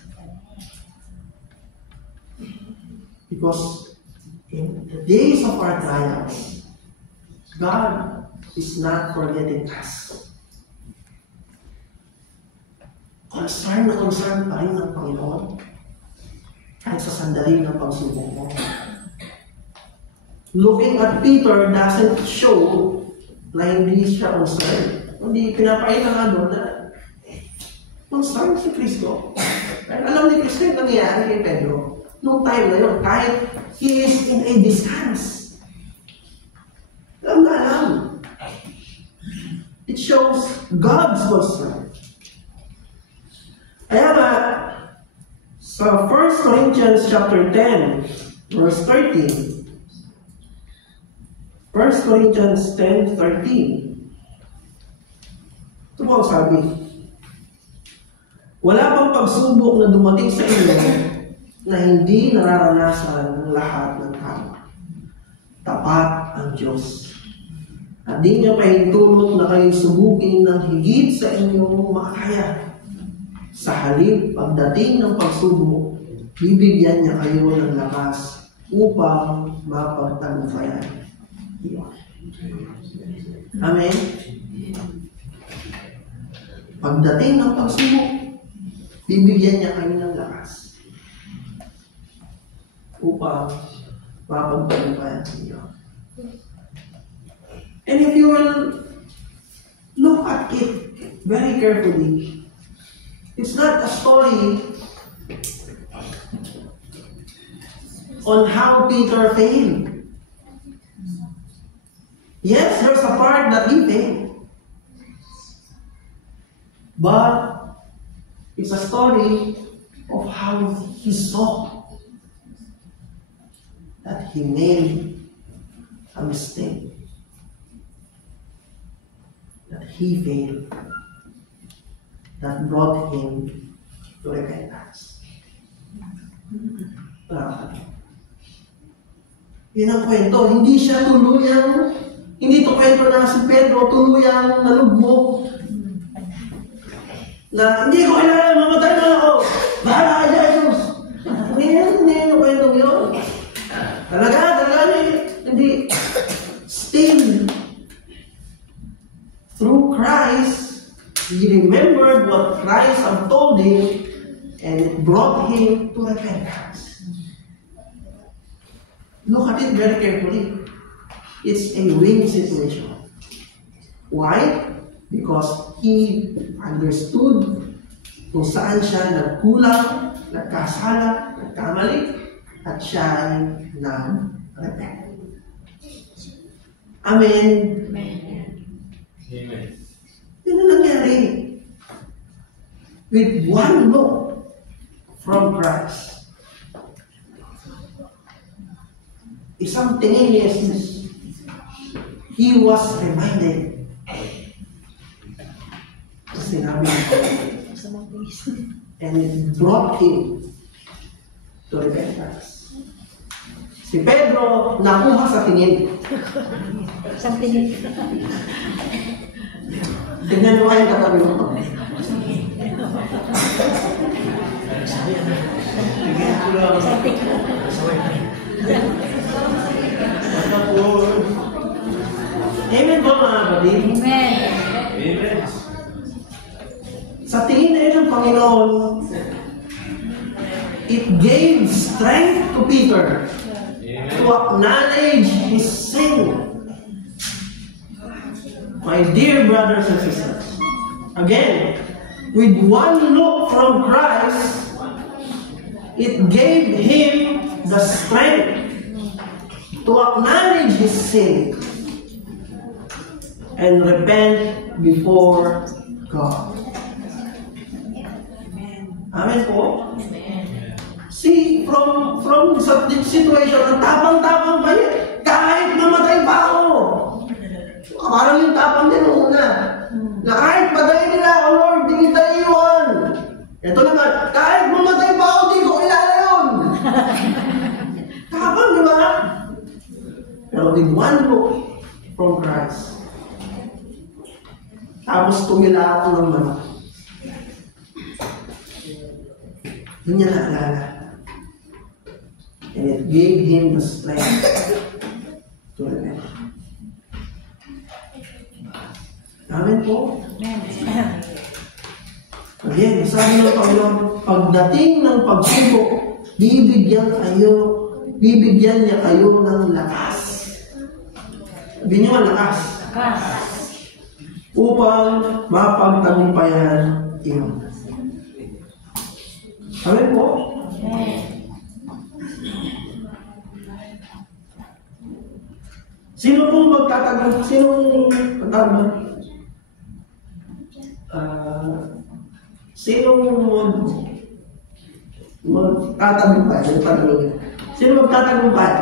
Because in the days of our trials, God is not forgetting us. Concern na concern pa rin ng Panginoon kahit sa sandali ng pagsubok mo. Looking at Peter doesn't show na hindi siya concerned. Hindi pinapakita nga doon na concerned si Kristo. Alam ni Kristo yung nangyayari kay Pedro. Noong time na yun, kahit he is in a distance. Alam na alam. It shows God's concern. Kaya nga, sa 1 Corinthians chapter 10, verse 13, 1 Corinthians 10:13, ito po ang sabi, wala bang pagsubok na dumating sa inyo na hindi nararanasan ng lahat ng tao. Tapat ang Diyos. At di niya pahintulot na kayo subukin ng higit sa inyong makakaya. Sa halip, pagdating ng pagsubok, bibigyan niya kayo ng lakas upang mapagtagumpayan. Amen? Pagdating ng pagsubok, bibigyan niya kayo ng lakas upang mapagtagumpayan niyo. And if you will look at it very carefully, it's not a story on how Peter failed. Yes, there's a part that he failed. But it's a story of how he saw that he made a mistake. That he failed. That brought him to repentance. Yun ang kwento. Hindi siya tuluyang, hindi ito kwento na si Pedro tuluyang nalugmok. na hindi ko kailangan, mamatay na ako. Bahala ka dyan, Jesus. Hindi yung kwentong yun. Talaga hindi. Still, through Christ, he remembered what Christ had told him, and it brought him to repentance. Look at it very carefully. It's a win situation. Why? Because he understood kung saan siya nagkulang, nagkasala, nagkamali, at siya ay nag-repent. Amen. Amen. Yun ang nangyari. With one look from Christ. Isang tingin ni Jesus, he was reminded. Sinabi niya, and it brought him to repentance. Si Pedro nakuha sa tingin. Sa tingin. Tingnan mo kayo katabi mo. Amen po mga kapatid. Amen. Amen. Sa tingin na yun ng Panginoon, it gave strength to Peter to acknowledge his sin. My dear brothers and sisters, again, with one look from Christ, it gave him the strength to acknowledge his sin and repent before God. Amen po? See, from sa situation, ang tapang-tapang pa yun. Kahit mamatay pa ako. Parang yung tapang din una. Na kahit patayin nila ako, Lord, di kita iwan. Ito naman, kahit mamatay pa ako, di ko kilala yun. Tapang, di ba? Pero with one look from Christ. Tapos tumila ako ng manok. Hindi niya naalala. And it gave him the strength to repent. Amen po? Again, sabi ng Panginoon, pagdating ng pagsubok, bibigyan niya kayo ng lakas. Sabi niyo ang lakas. Upang mapagtagumpayan iyon. Amen po? Sino pong magtatagumpay? Sinong magtatagumpay? Sino magtatagumpay?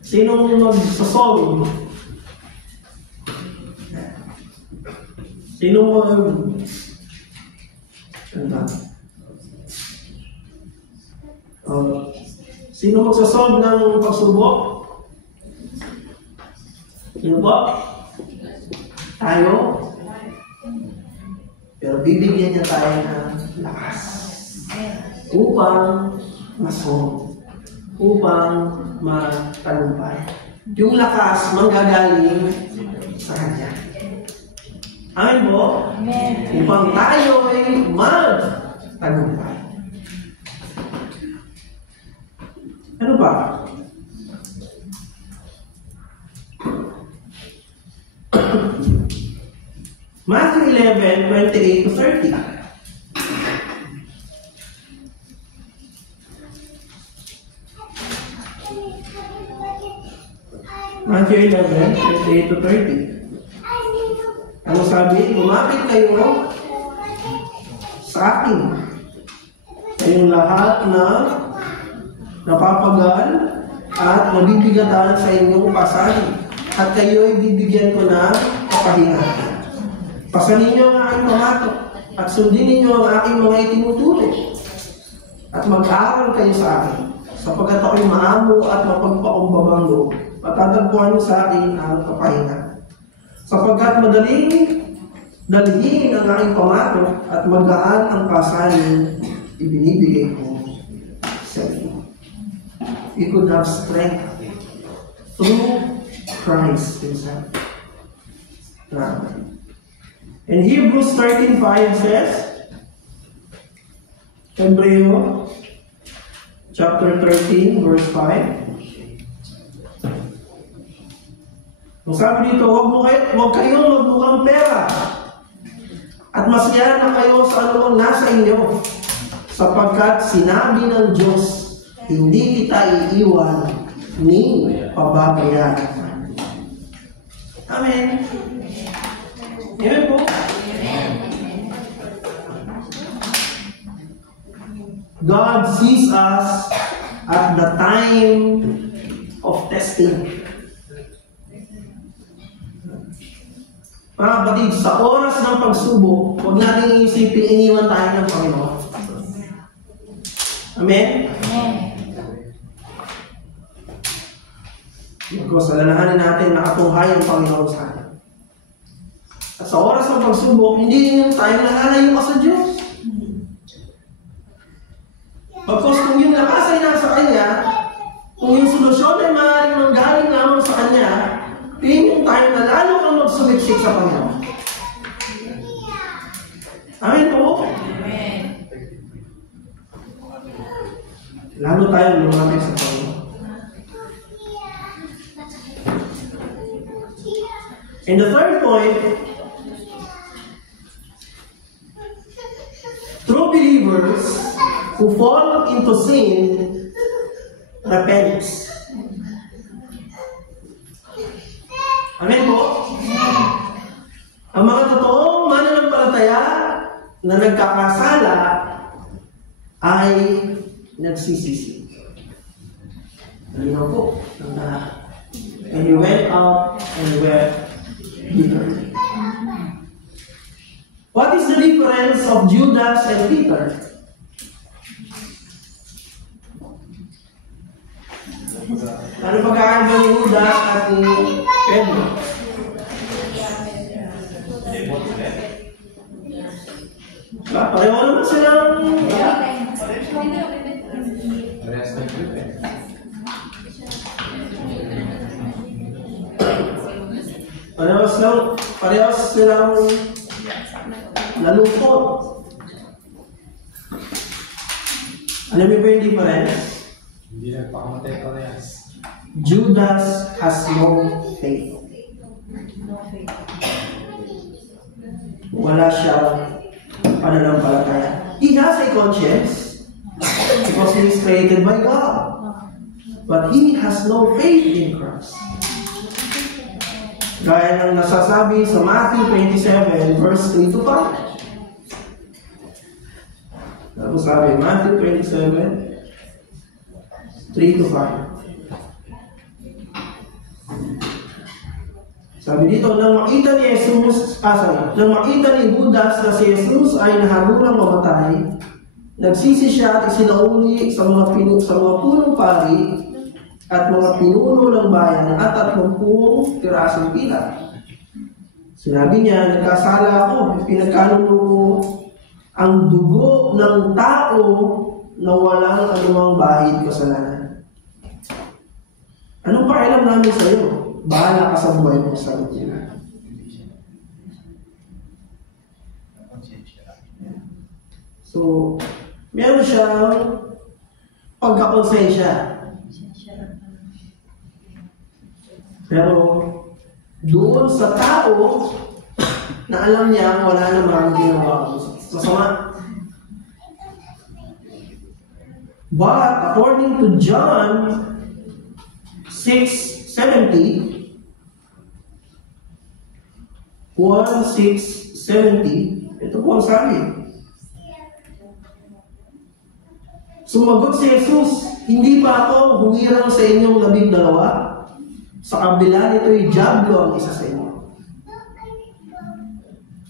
Sinong magsasolve? Sinong sino magsasolve ng pagsubok? Sino po? Tayo? Pero bibigyan niya tayo ng lakas upang masolve, upang matagumpay. Yung lakas manggagaling sa Kanya. Amen po? Upang tayo ay magtagumpay. Ano ba? Matthew 11:28 to 30. Matthew 11:28 to 30. Ano sabi? Lumapit kayo sa akin. Kayong lahat na napapagal at nabibigatan sa inyong pasanin. At kayo'y bibigyan ko ng kapahinga. Pasanin niyo ang aking pamatok at sundin ninyo ang aking mga itinuturo. At mag-aaral kayo sa akin, sapagkat ako'y maamo at mapagpakumbabang loob. Matatagpuan niyo sa akin ang kapahinga. Sapagkat dalhin ang aking pamato at magaan ang pasanin ibinibigay ko sa iyo. You could have strength through Christ himself. Now, in Hebrews 13:5 says, Hebreo chapter 13 verse 5. Ang sabi dito, huwag kayong magmukhang pera at masaya na kayo sa anumang nasa inyo, sapagkat sinabi ng Diyos, hindi kita iiwan ni pababayaan. Amen. Amen po. God sees us at the time of testing. Mga kapatid, sa oras ng pagsubok, huwag natin isipin iniwan tayo ng Panginoon. Amen? Because alalahanin natin na katunghay ang Panginoon sa atin. At sa oras ng pagsubok, hindi tayo nalalayo pa sa Diyos. Because kung yung lakas ay nasa Kanya, kung yung solusyon ay maaaring manggaling naman sa Kanya, tingin tayo na lalo kang magsumiksik sa Panginoon. Amen po? Amen. Lalo tayo lumamig sa Panginoon. And the third point, true believers who fall into sin repent. Amen po? Ang mga totoong mananampalataya na nagkakasala ay nagsisisi. Malinaw po. And he went out and wept bitterly. What is the difference of Judas and Peter? Ano pagkakaiba ni Judas at ni Pedro? Pareho naman silang parehas silang nalungkot. Alam niyo ba yung difference? Hindi nagpakamatay parehas. Judas has no faith. Wala siyang pananampalataya. He has a conscience because he is created by God. But he has no faith in Christ. Gaya ng nasasabi sa Matthew 27 verse 3 to 5. Ano sabi? Matthew 27 3 to 5. Sabi dito, nang makita ni Judas na si Jesus ay nahagulang mamatay, nagsisi siya at isinauli sa mga punong pari at mga pinuno ng bayan at 30 pirasong pila. Sinabi niya, nagkasala ako, pinagkanuno ko ang dugo ng tao na walang anumang bahid kasalanan. Anong pakialam namin sa iyo? Bahala ka sa buhay mo, sagot niya. So, meron siyang pagkakonsensya. Pero, doon sa tao, na alam niya wala namang ginawa masama. But, according to John 6:70, 1:6-70, ito po ang sabi. Sumagot si Jesus, hindi pa ako humirang sa inyong 12? Sa kabila nito'y dyablo ang isa sa inyo.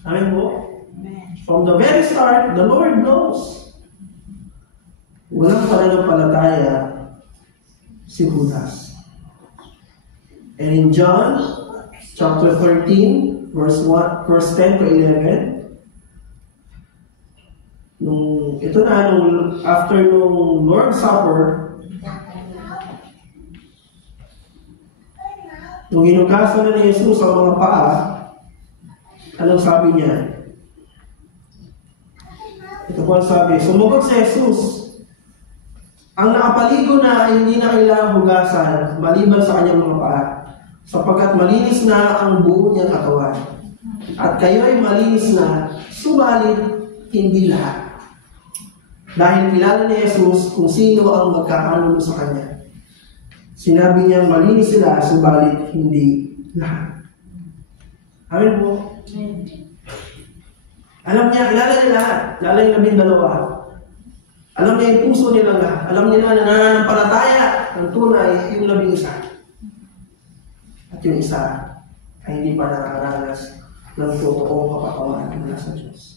Amen po? From the very start, the Lord knows. Walang pananampalataya si Judas. And in John chapter 13, verse 10 to 11. After nung Lord's Supper, nung hinugasan na ni Jesus ang mga paa, anong sabi niya? Ito po ang sabi, sumagot si Jesus, ang nakapaligo na ay hindi na kailangang hugasan maliban sa kanyang mga paa, sapagkat malinis na ang buo niyang katawan. At kayo ay malinis na, subalit hindi lahat. Dahil kilala ni Jesus kung sino ang magkakanulo sa kanya. Sinabi niya, malinis sila, subalit hindi lahat. Amen po. Alam niya, kilala niya lahat. Kilala yung 12. Alam niya yung puso nila lahat. Alam nila na nananampalataya ng tunay yung 11. At yung isa ay hindi pa nakaranas ng totoong kapakawalan mula sa Diyos.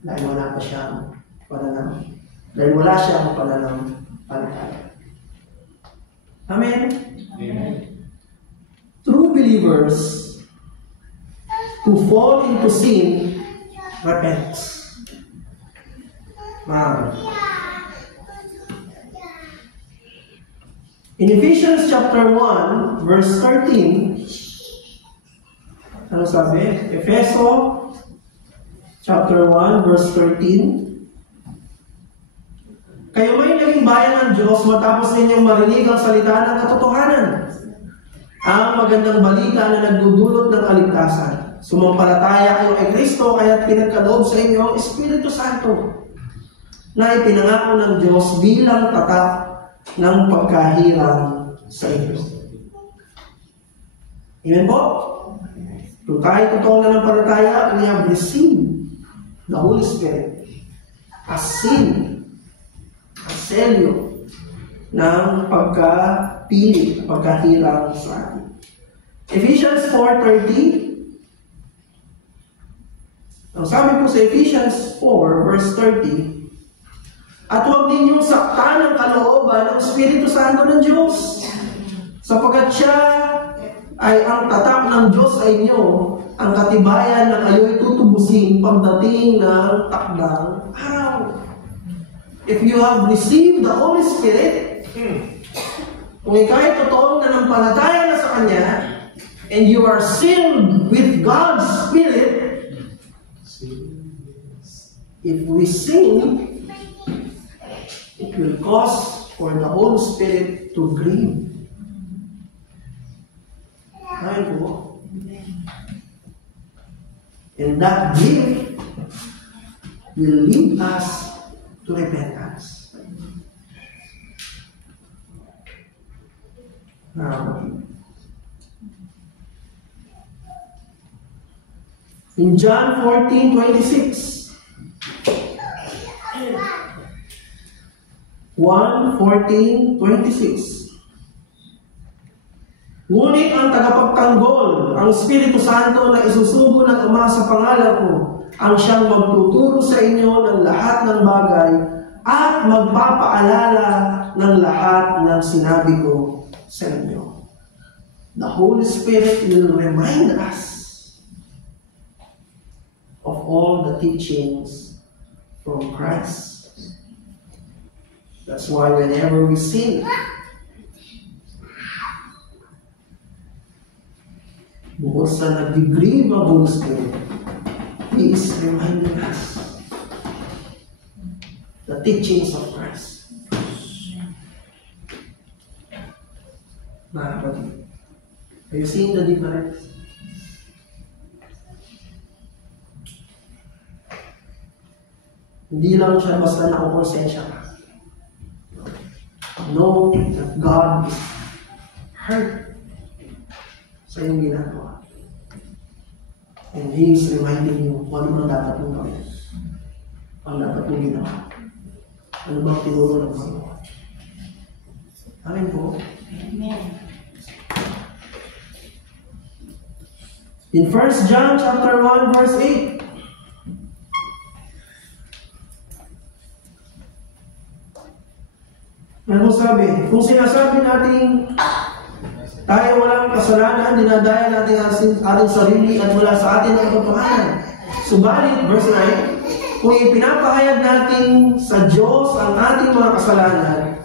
Dahil wala pa siyang pananaw. Dahil wala siyang pananampalataya. Amen? Amen. True believers who fall into sin repent. In Ephesians chapter 1, verse 13, ano sabi? Efeso chapter 1, verse 13. Kayo may naging bayan ng Diyos matapos ninyong marinig ang salita ng katotohanan, ang magandang balita na nagdudulot ng kaligtasan. Sumampalataya kayo kay Kristo, kaya't pinagkaloob sa inyo ang Espiritu Santo na ipinangako ng Diyos bilang tatak ng pagkahirang sa inyo. Amen po? Kung tayo totoong nanampalataya, we have received the Holy Spirit as sin, as selyo ng pagkapili, pagkahirang sa atin. Ephesians 4:30. Ang sabi po sa Ephesians 4, verse 30, at huwag ninyong saktan ang kalooban ng Espiritu Santo ng Diyos, sapagkat siya ay ang tatak ng Diyos sa inyo, ang katibayan na kayo'y tutubusin pagdating ng takdang araw. If you have received the Holy Spirit, kung ikaw ay totoong nanampalataya na sa Kanya, and you are sealed with God's Spirit, if we sin, it will cause for the Holy Spirit to grieve. Amen po. And that grief will lead us to repentance. In John 14:26, 1:14-26. Ngunit ang tagapagtanggol, ang Espiritu Santo na isusugo ng Ama sa pangalan ko, ang siyang magtuturo sa inyo ng lahat ng bagay at magpapaalala ng lahat ng sinabi ko sa inyo. The Holy Spirit will remind us of all the teachings from Christ. That's why whenever we sin, bukod sa nag-grieve ang Holy Spirit, He is reminding us the teachings of Christ. Mga kapatid, are you seeing the difference? Hindi lang siya basta nakukonsensya ka. Know that God is hurt sa iyong ginagawa. And He is reminding you kung ano bang dapat mong gawin. Ang dapat mong ginawa. Ano bang tinuro ng Panginoon. Amen po. Amen. In 1 John chapter 1, verse 8, ano sabi? Kung sinasabi natin Tayo walang kasalanan, dinadaya natin ang ating sarili at mula sa atin ang kapangalan. Subalit, verse 9, kung ipinapahayag natin sa Diyos ang ating mga kasalanan,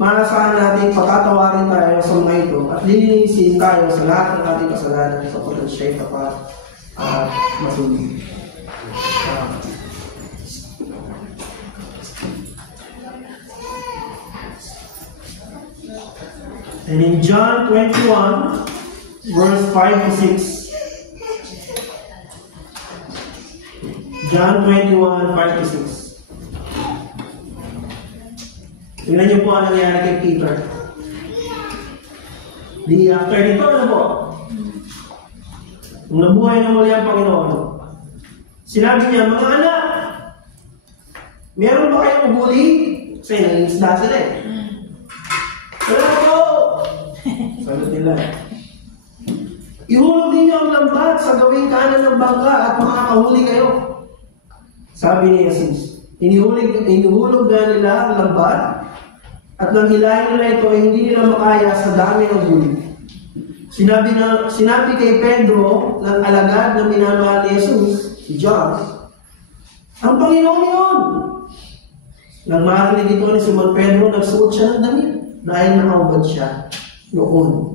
maasahan natin patatawarin tayo sa mga ito at lilinisin tayo sa lahat ng ating kasalanan sapagkat siya'y tapat at matuloy. And in John 21, verse 5 to 6. John 21, 5 to 6. Tingnan niyo po ang nangyari kay Peter. Di after nito, ano po? Nung nabuhay na muli ang Panginoon, sinabi niya, mga anak, meron ba kayong huli? Kasi nangingisda sila eh. Wala po! Sagot nila. Ihulog ninyo ang lambat sa gawing kanan ng bangka at makakahuli kayo. Sabi ni Jesus, inihulog na nila ang lambat at nang hilahin nila ito ay hindi nila makaya sa dami ng huli. Sinabi kay Pedro ng alagad na minamahal ni Jesus, si John, ang Panginoon yun! Nang marinig ito ni Simon Pedro, nagsuot siya ng damit dahil nakaubad siya noon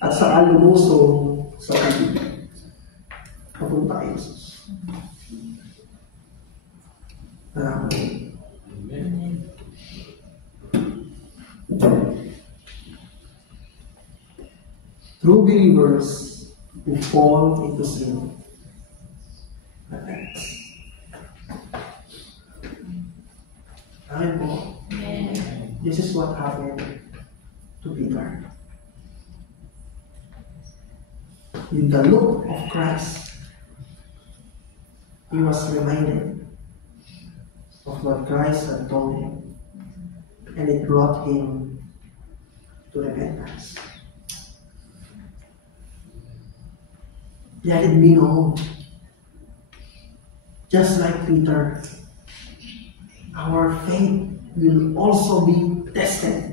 at saka lumusong sa tubig. Papunta kay Jesus. Amen. True believers who fall into sin. Amen po. This is what happened to Peter. With the look of Christ, he was reminded of what Christ had told him, and it brought him to repentance. Let it be known, just like Peter, our faith will also be tested.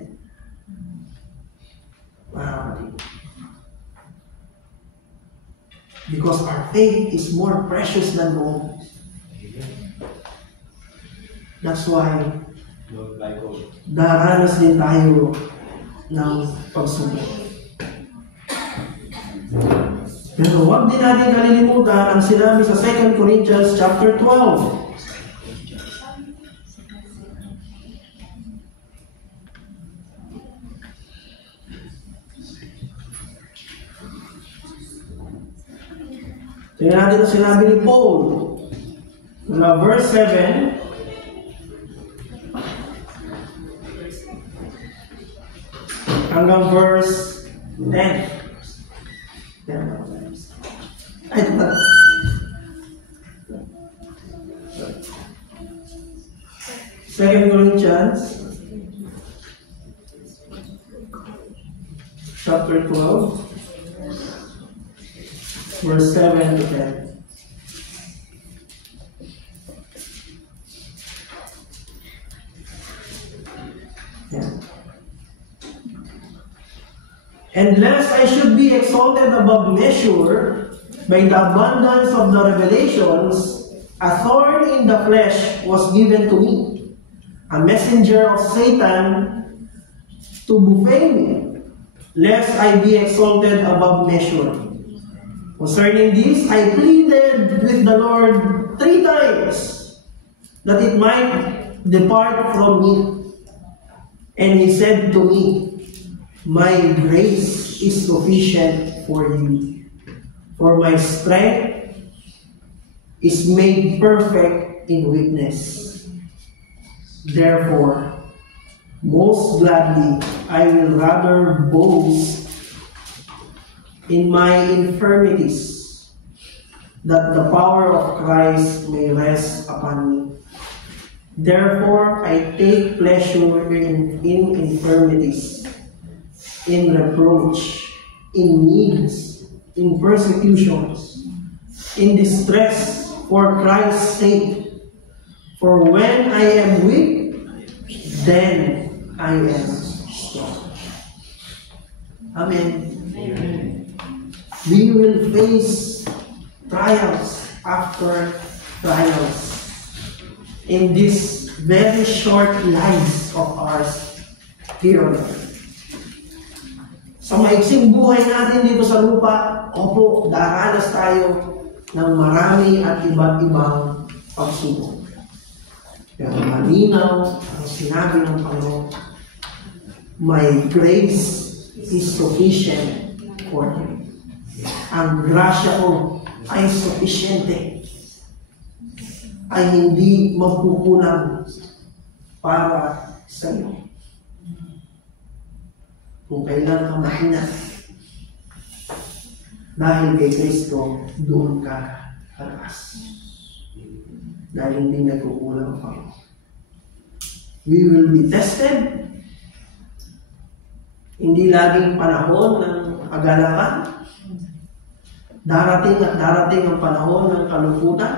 Because our faith is more precious than gold. That's why daranas din tayo ng pagsubok. Pero huwag din natin kalilimutan ang sinabi sa 2 Corinthians chapter 12. Tingnan natin ang sinabi ni Paul. Verse 7. Hanggang verse 10. Ay, ito ba? Second Corinthians chapter 12. Verse 7 to 10. Yeah. And lest I should be exalted above measure by the abundance of the revelations, a thorn in the flesh was given to me, a messenger of Satan to buffet me, lest I be exalted above measure. Concerning this, I pleaded with the Lord 3 times that it might depart from me. And he said to me, my grace is sufficient for you, for my strength is made perfect in weakness. Therefore, most gladly I will rather boast in my infirmities, that the power of Christ may rest upon me. Therefore, I take pleasure in infirmities, in reproach, in needs, in persecutions, in distress for Christ's sake. For when I am weak, then I am strong. Amen. We will face trials after trials in these very short lives of ours here on earth. Sa maiksing buhay natin dito sa lupa, opo, daranas tayo ng marami at iba't ibang pagsubok. Pero malinaw ang sinabi ng Panginoon, my grace is sufficient for you. Ang grasya ko ay sufficiente, ay hindi magkukulang para sa iyo. Kung kailan ka mahina, dahil kay Kristo, doon ka lakas. Dahil hindi nagkukulang pa. We will be tested. Hindi laging panahon ng kagalakan. Darating at darating ang panahon ng kalungkutan.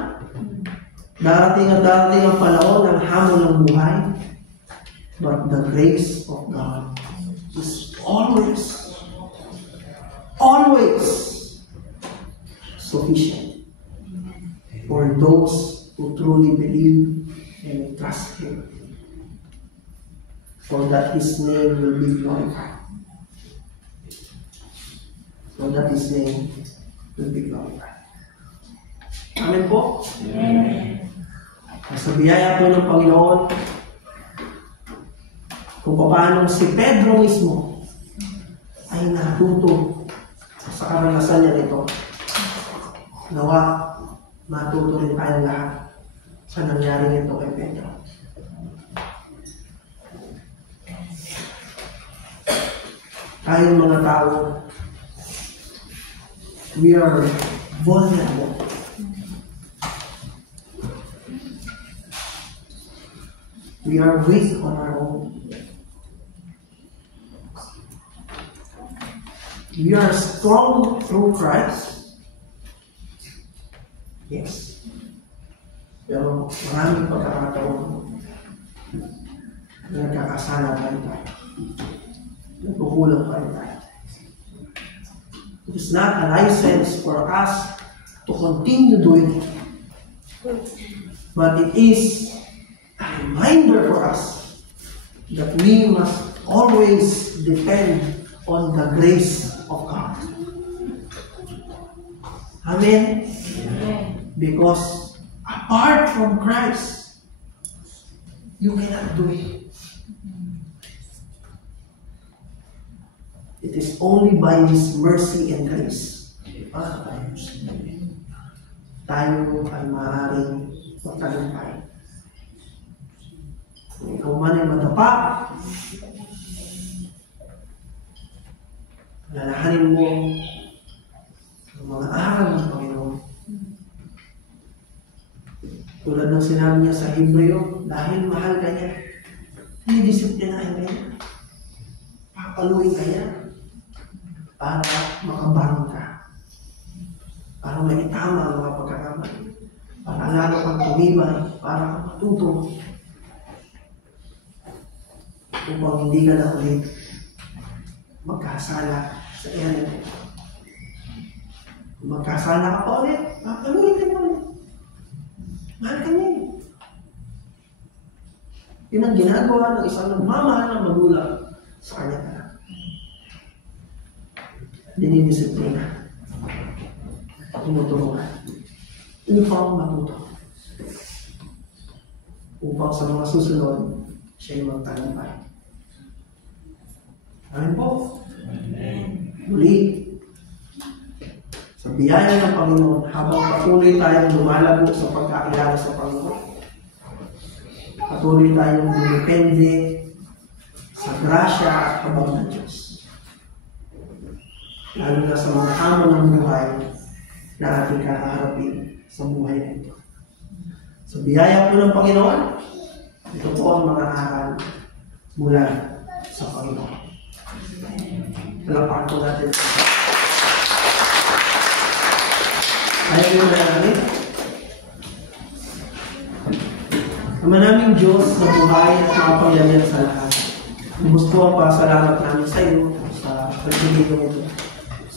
Darating at darating ang panahon ng hamon ng buhay. But the grace of God is always sufficient for those who truly believe and trust Him, so that His name will be glorified. So that His name will be glorified. Amen po? Amen. Sa biyaya po ng Panginoon, kung paano si Pedro mismo ay natuto sa karanasan niya nito. Nawa, matuto rin tayong lahat sa nangyari nito kay Pedro. Tayong mga tao, we are vulnerable. We are weak on our own. We are strong through Christ. Yes. Pero maraming pagkakataon na nagkakasala pa rin tayo. Nagkukulang pa rin tayo. It is not a license for us to continue doing it. But it is a reminder for us that we must always depend on the grace of God. Amen? Amen. Because apart from Christ, you cannot do it. It is only by His mercy and grace tayo ay maaaring magtagumpay. Kung ikaw man ay madapa, lalahanin mo ang mga aral ng Panginoon. Tulad ng sinabi niya sa Hebreo, dahil mahal ka niya, dinidisiplinahin ka niya. Papaluin ka niya para makabangon ka. Para maitama ang mga pagkakamali. Para lalo kang tumibay, para kang matuto. Upang hindi ka na ulit magkasala sa iyan. Kung magkasala ka pa ulit, papaluin ka niya ulit. Mahal ka niya. Yun ang ginagawa ng isang nagmamahal ng magulang sa kanyang anak. Dinidisiplina. Tinuturuan. Upang matuto. Upang sa mga susunod, siya yung magtagumpay. Amen po? Amen. Muli, sa biyaya ng Panginoon, habang patuloy tayong lumalago sa pagkakilala sa Panginoon, patuloy tayong dumipende sa grasya at habang ng Diyos. Lalo na sa mga hamon ng buhay na ating kakaharapin sa buhay na ito. Sa biyaya po ng Panginoon, ito po ang mga aral mula sa Panginoon. Palapakan po natin. Ayaw mo na namin. Ama naming Diyos na buhay at makapangyarihan sa lahat. Gusto ang pasalamat namin sa iyo sa pagbibigay mo ito.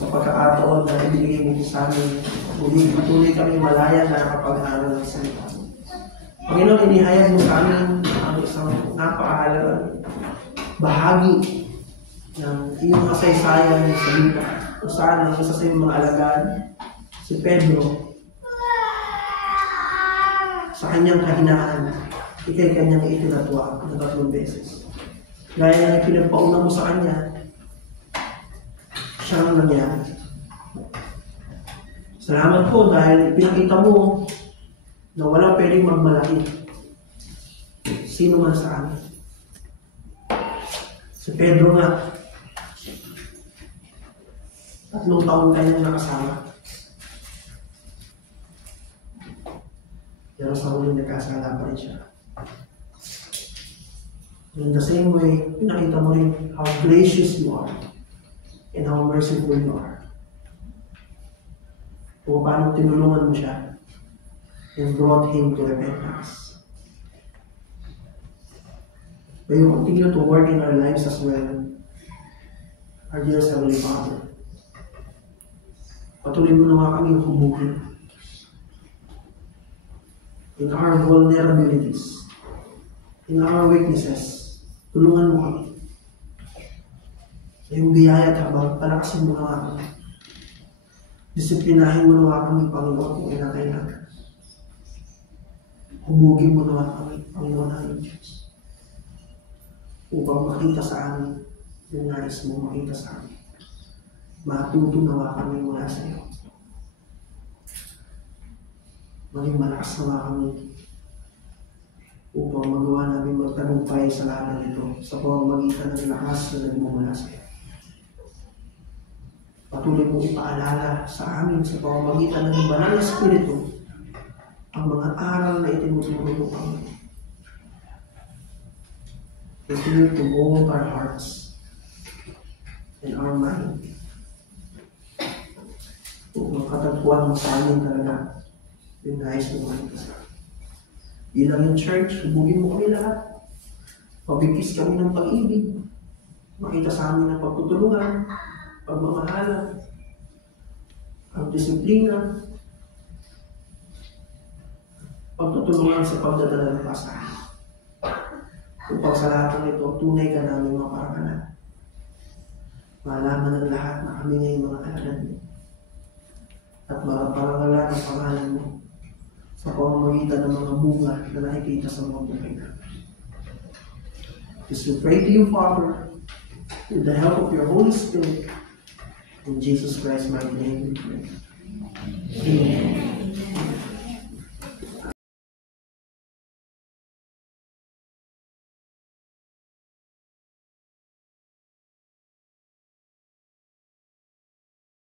sa pagkakataon na ibigay mo sa amin. Muli, patuloy kami malaya na nakapag-aaral ng salita. Panginoon, inihayag mo sa amin ang isang napakahalagang bahagi ng iyong kasaysayan sa lupa. Kung saan ang isa sa iyong mga alagad, si Pedro, sa kanyang kahinaan, ikay kanyang itinatwa ng 3 beses. Gaya ng pinagpauna mo sa kanya, siya ang nangyari. Salamat po dahil pinakita mo na walang pwedeng magmalaki. Sino man sa amin. Si Pedro nga, 3 taon kanyang nakasama. Pero sa huli nagkasala pa rin siya. In the same way, pinakita mo rin how gracious you are and how merciful you are. Kung paano tinulungan mo siya and brought him to repentance. May you continue to work in our lives as well, our dear Heavenly Father. Patuloy mo naman kami hubugin in our vulnerabilities, in our weaknesses. Tulungan mo kami. Sa iyong biyaya at habang palakasin mo naman kami. Disiplinahin mo naman kami, Panginoon, kung kinakailangan. Hubugin mo naman kami, Panginoon namin Diyos. Upang makita sa amin yung nais mo makita sa amin. Matutunawa kami mula sa iyo. Maging malakas naman kami upang magawa namin magtagumpay sa lahat nito sa pamamagitan ng lakas na nagmumula sa iyo. Patuloy mong ipaalala sa amin sa pamamagitan ng Banal na Espiritu ang mga aral na itinuturo mo kami. Continue to mold our hearts and our mind. Upang katagpuan mo sa amin talaga yung nais mo makita sa amin. Bilang yung church, hubugin mo kami lahat. Pabigkis kami ng pag-ibig. Makita sa amin ang pagtutulungan, pagmamahalan, ang disiplina, pagtutulungan sa pagdadala ng pasahe. Upang sa lahat ng ito, tunay ka namin maparangalan. Malaman ng lahat na kami ngayon mga alagad mo. At maparangalan ang pangalan mo sa pamamagitan ng mga bunga na nakikita sa mga buhay namin. Just we pray to you, Father, with the help of your Holy Spirit, in Jesus Christ's mighty name we pray. Amen.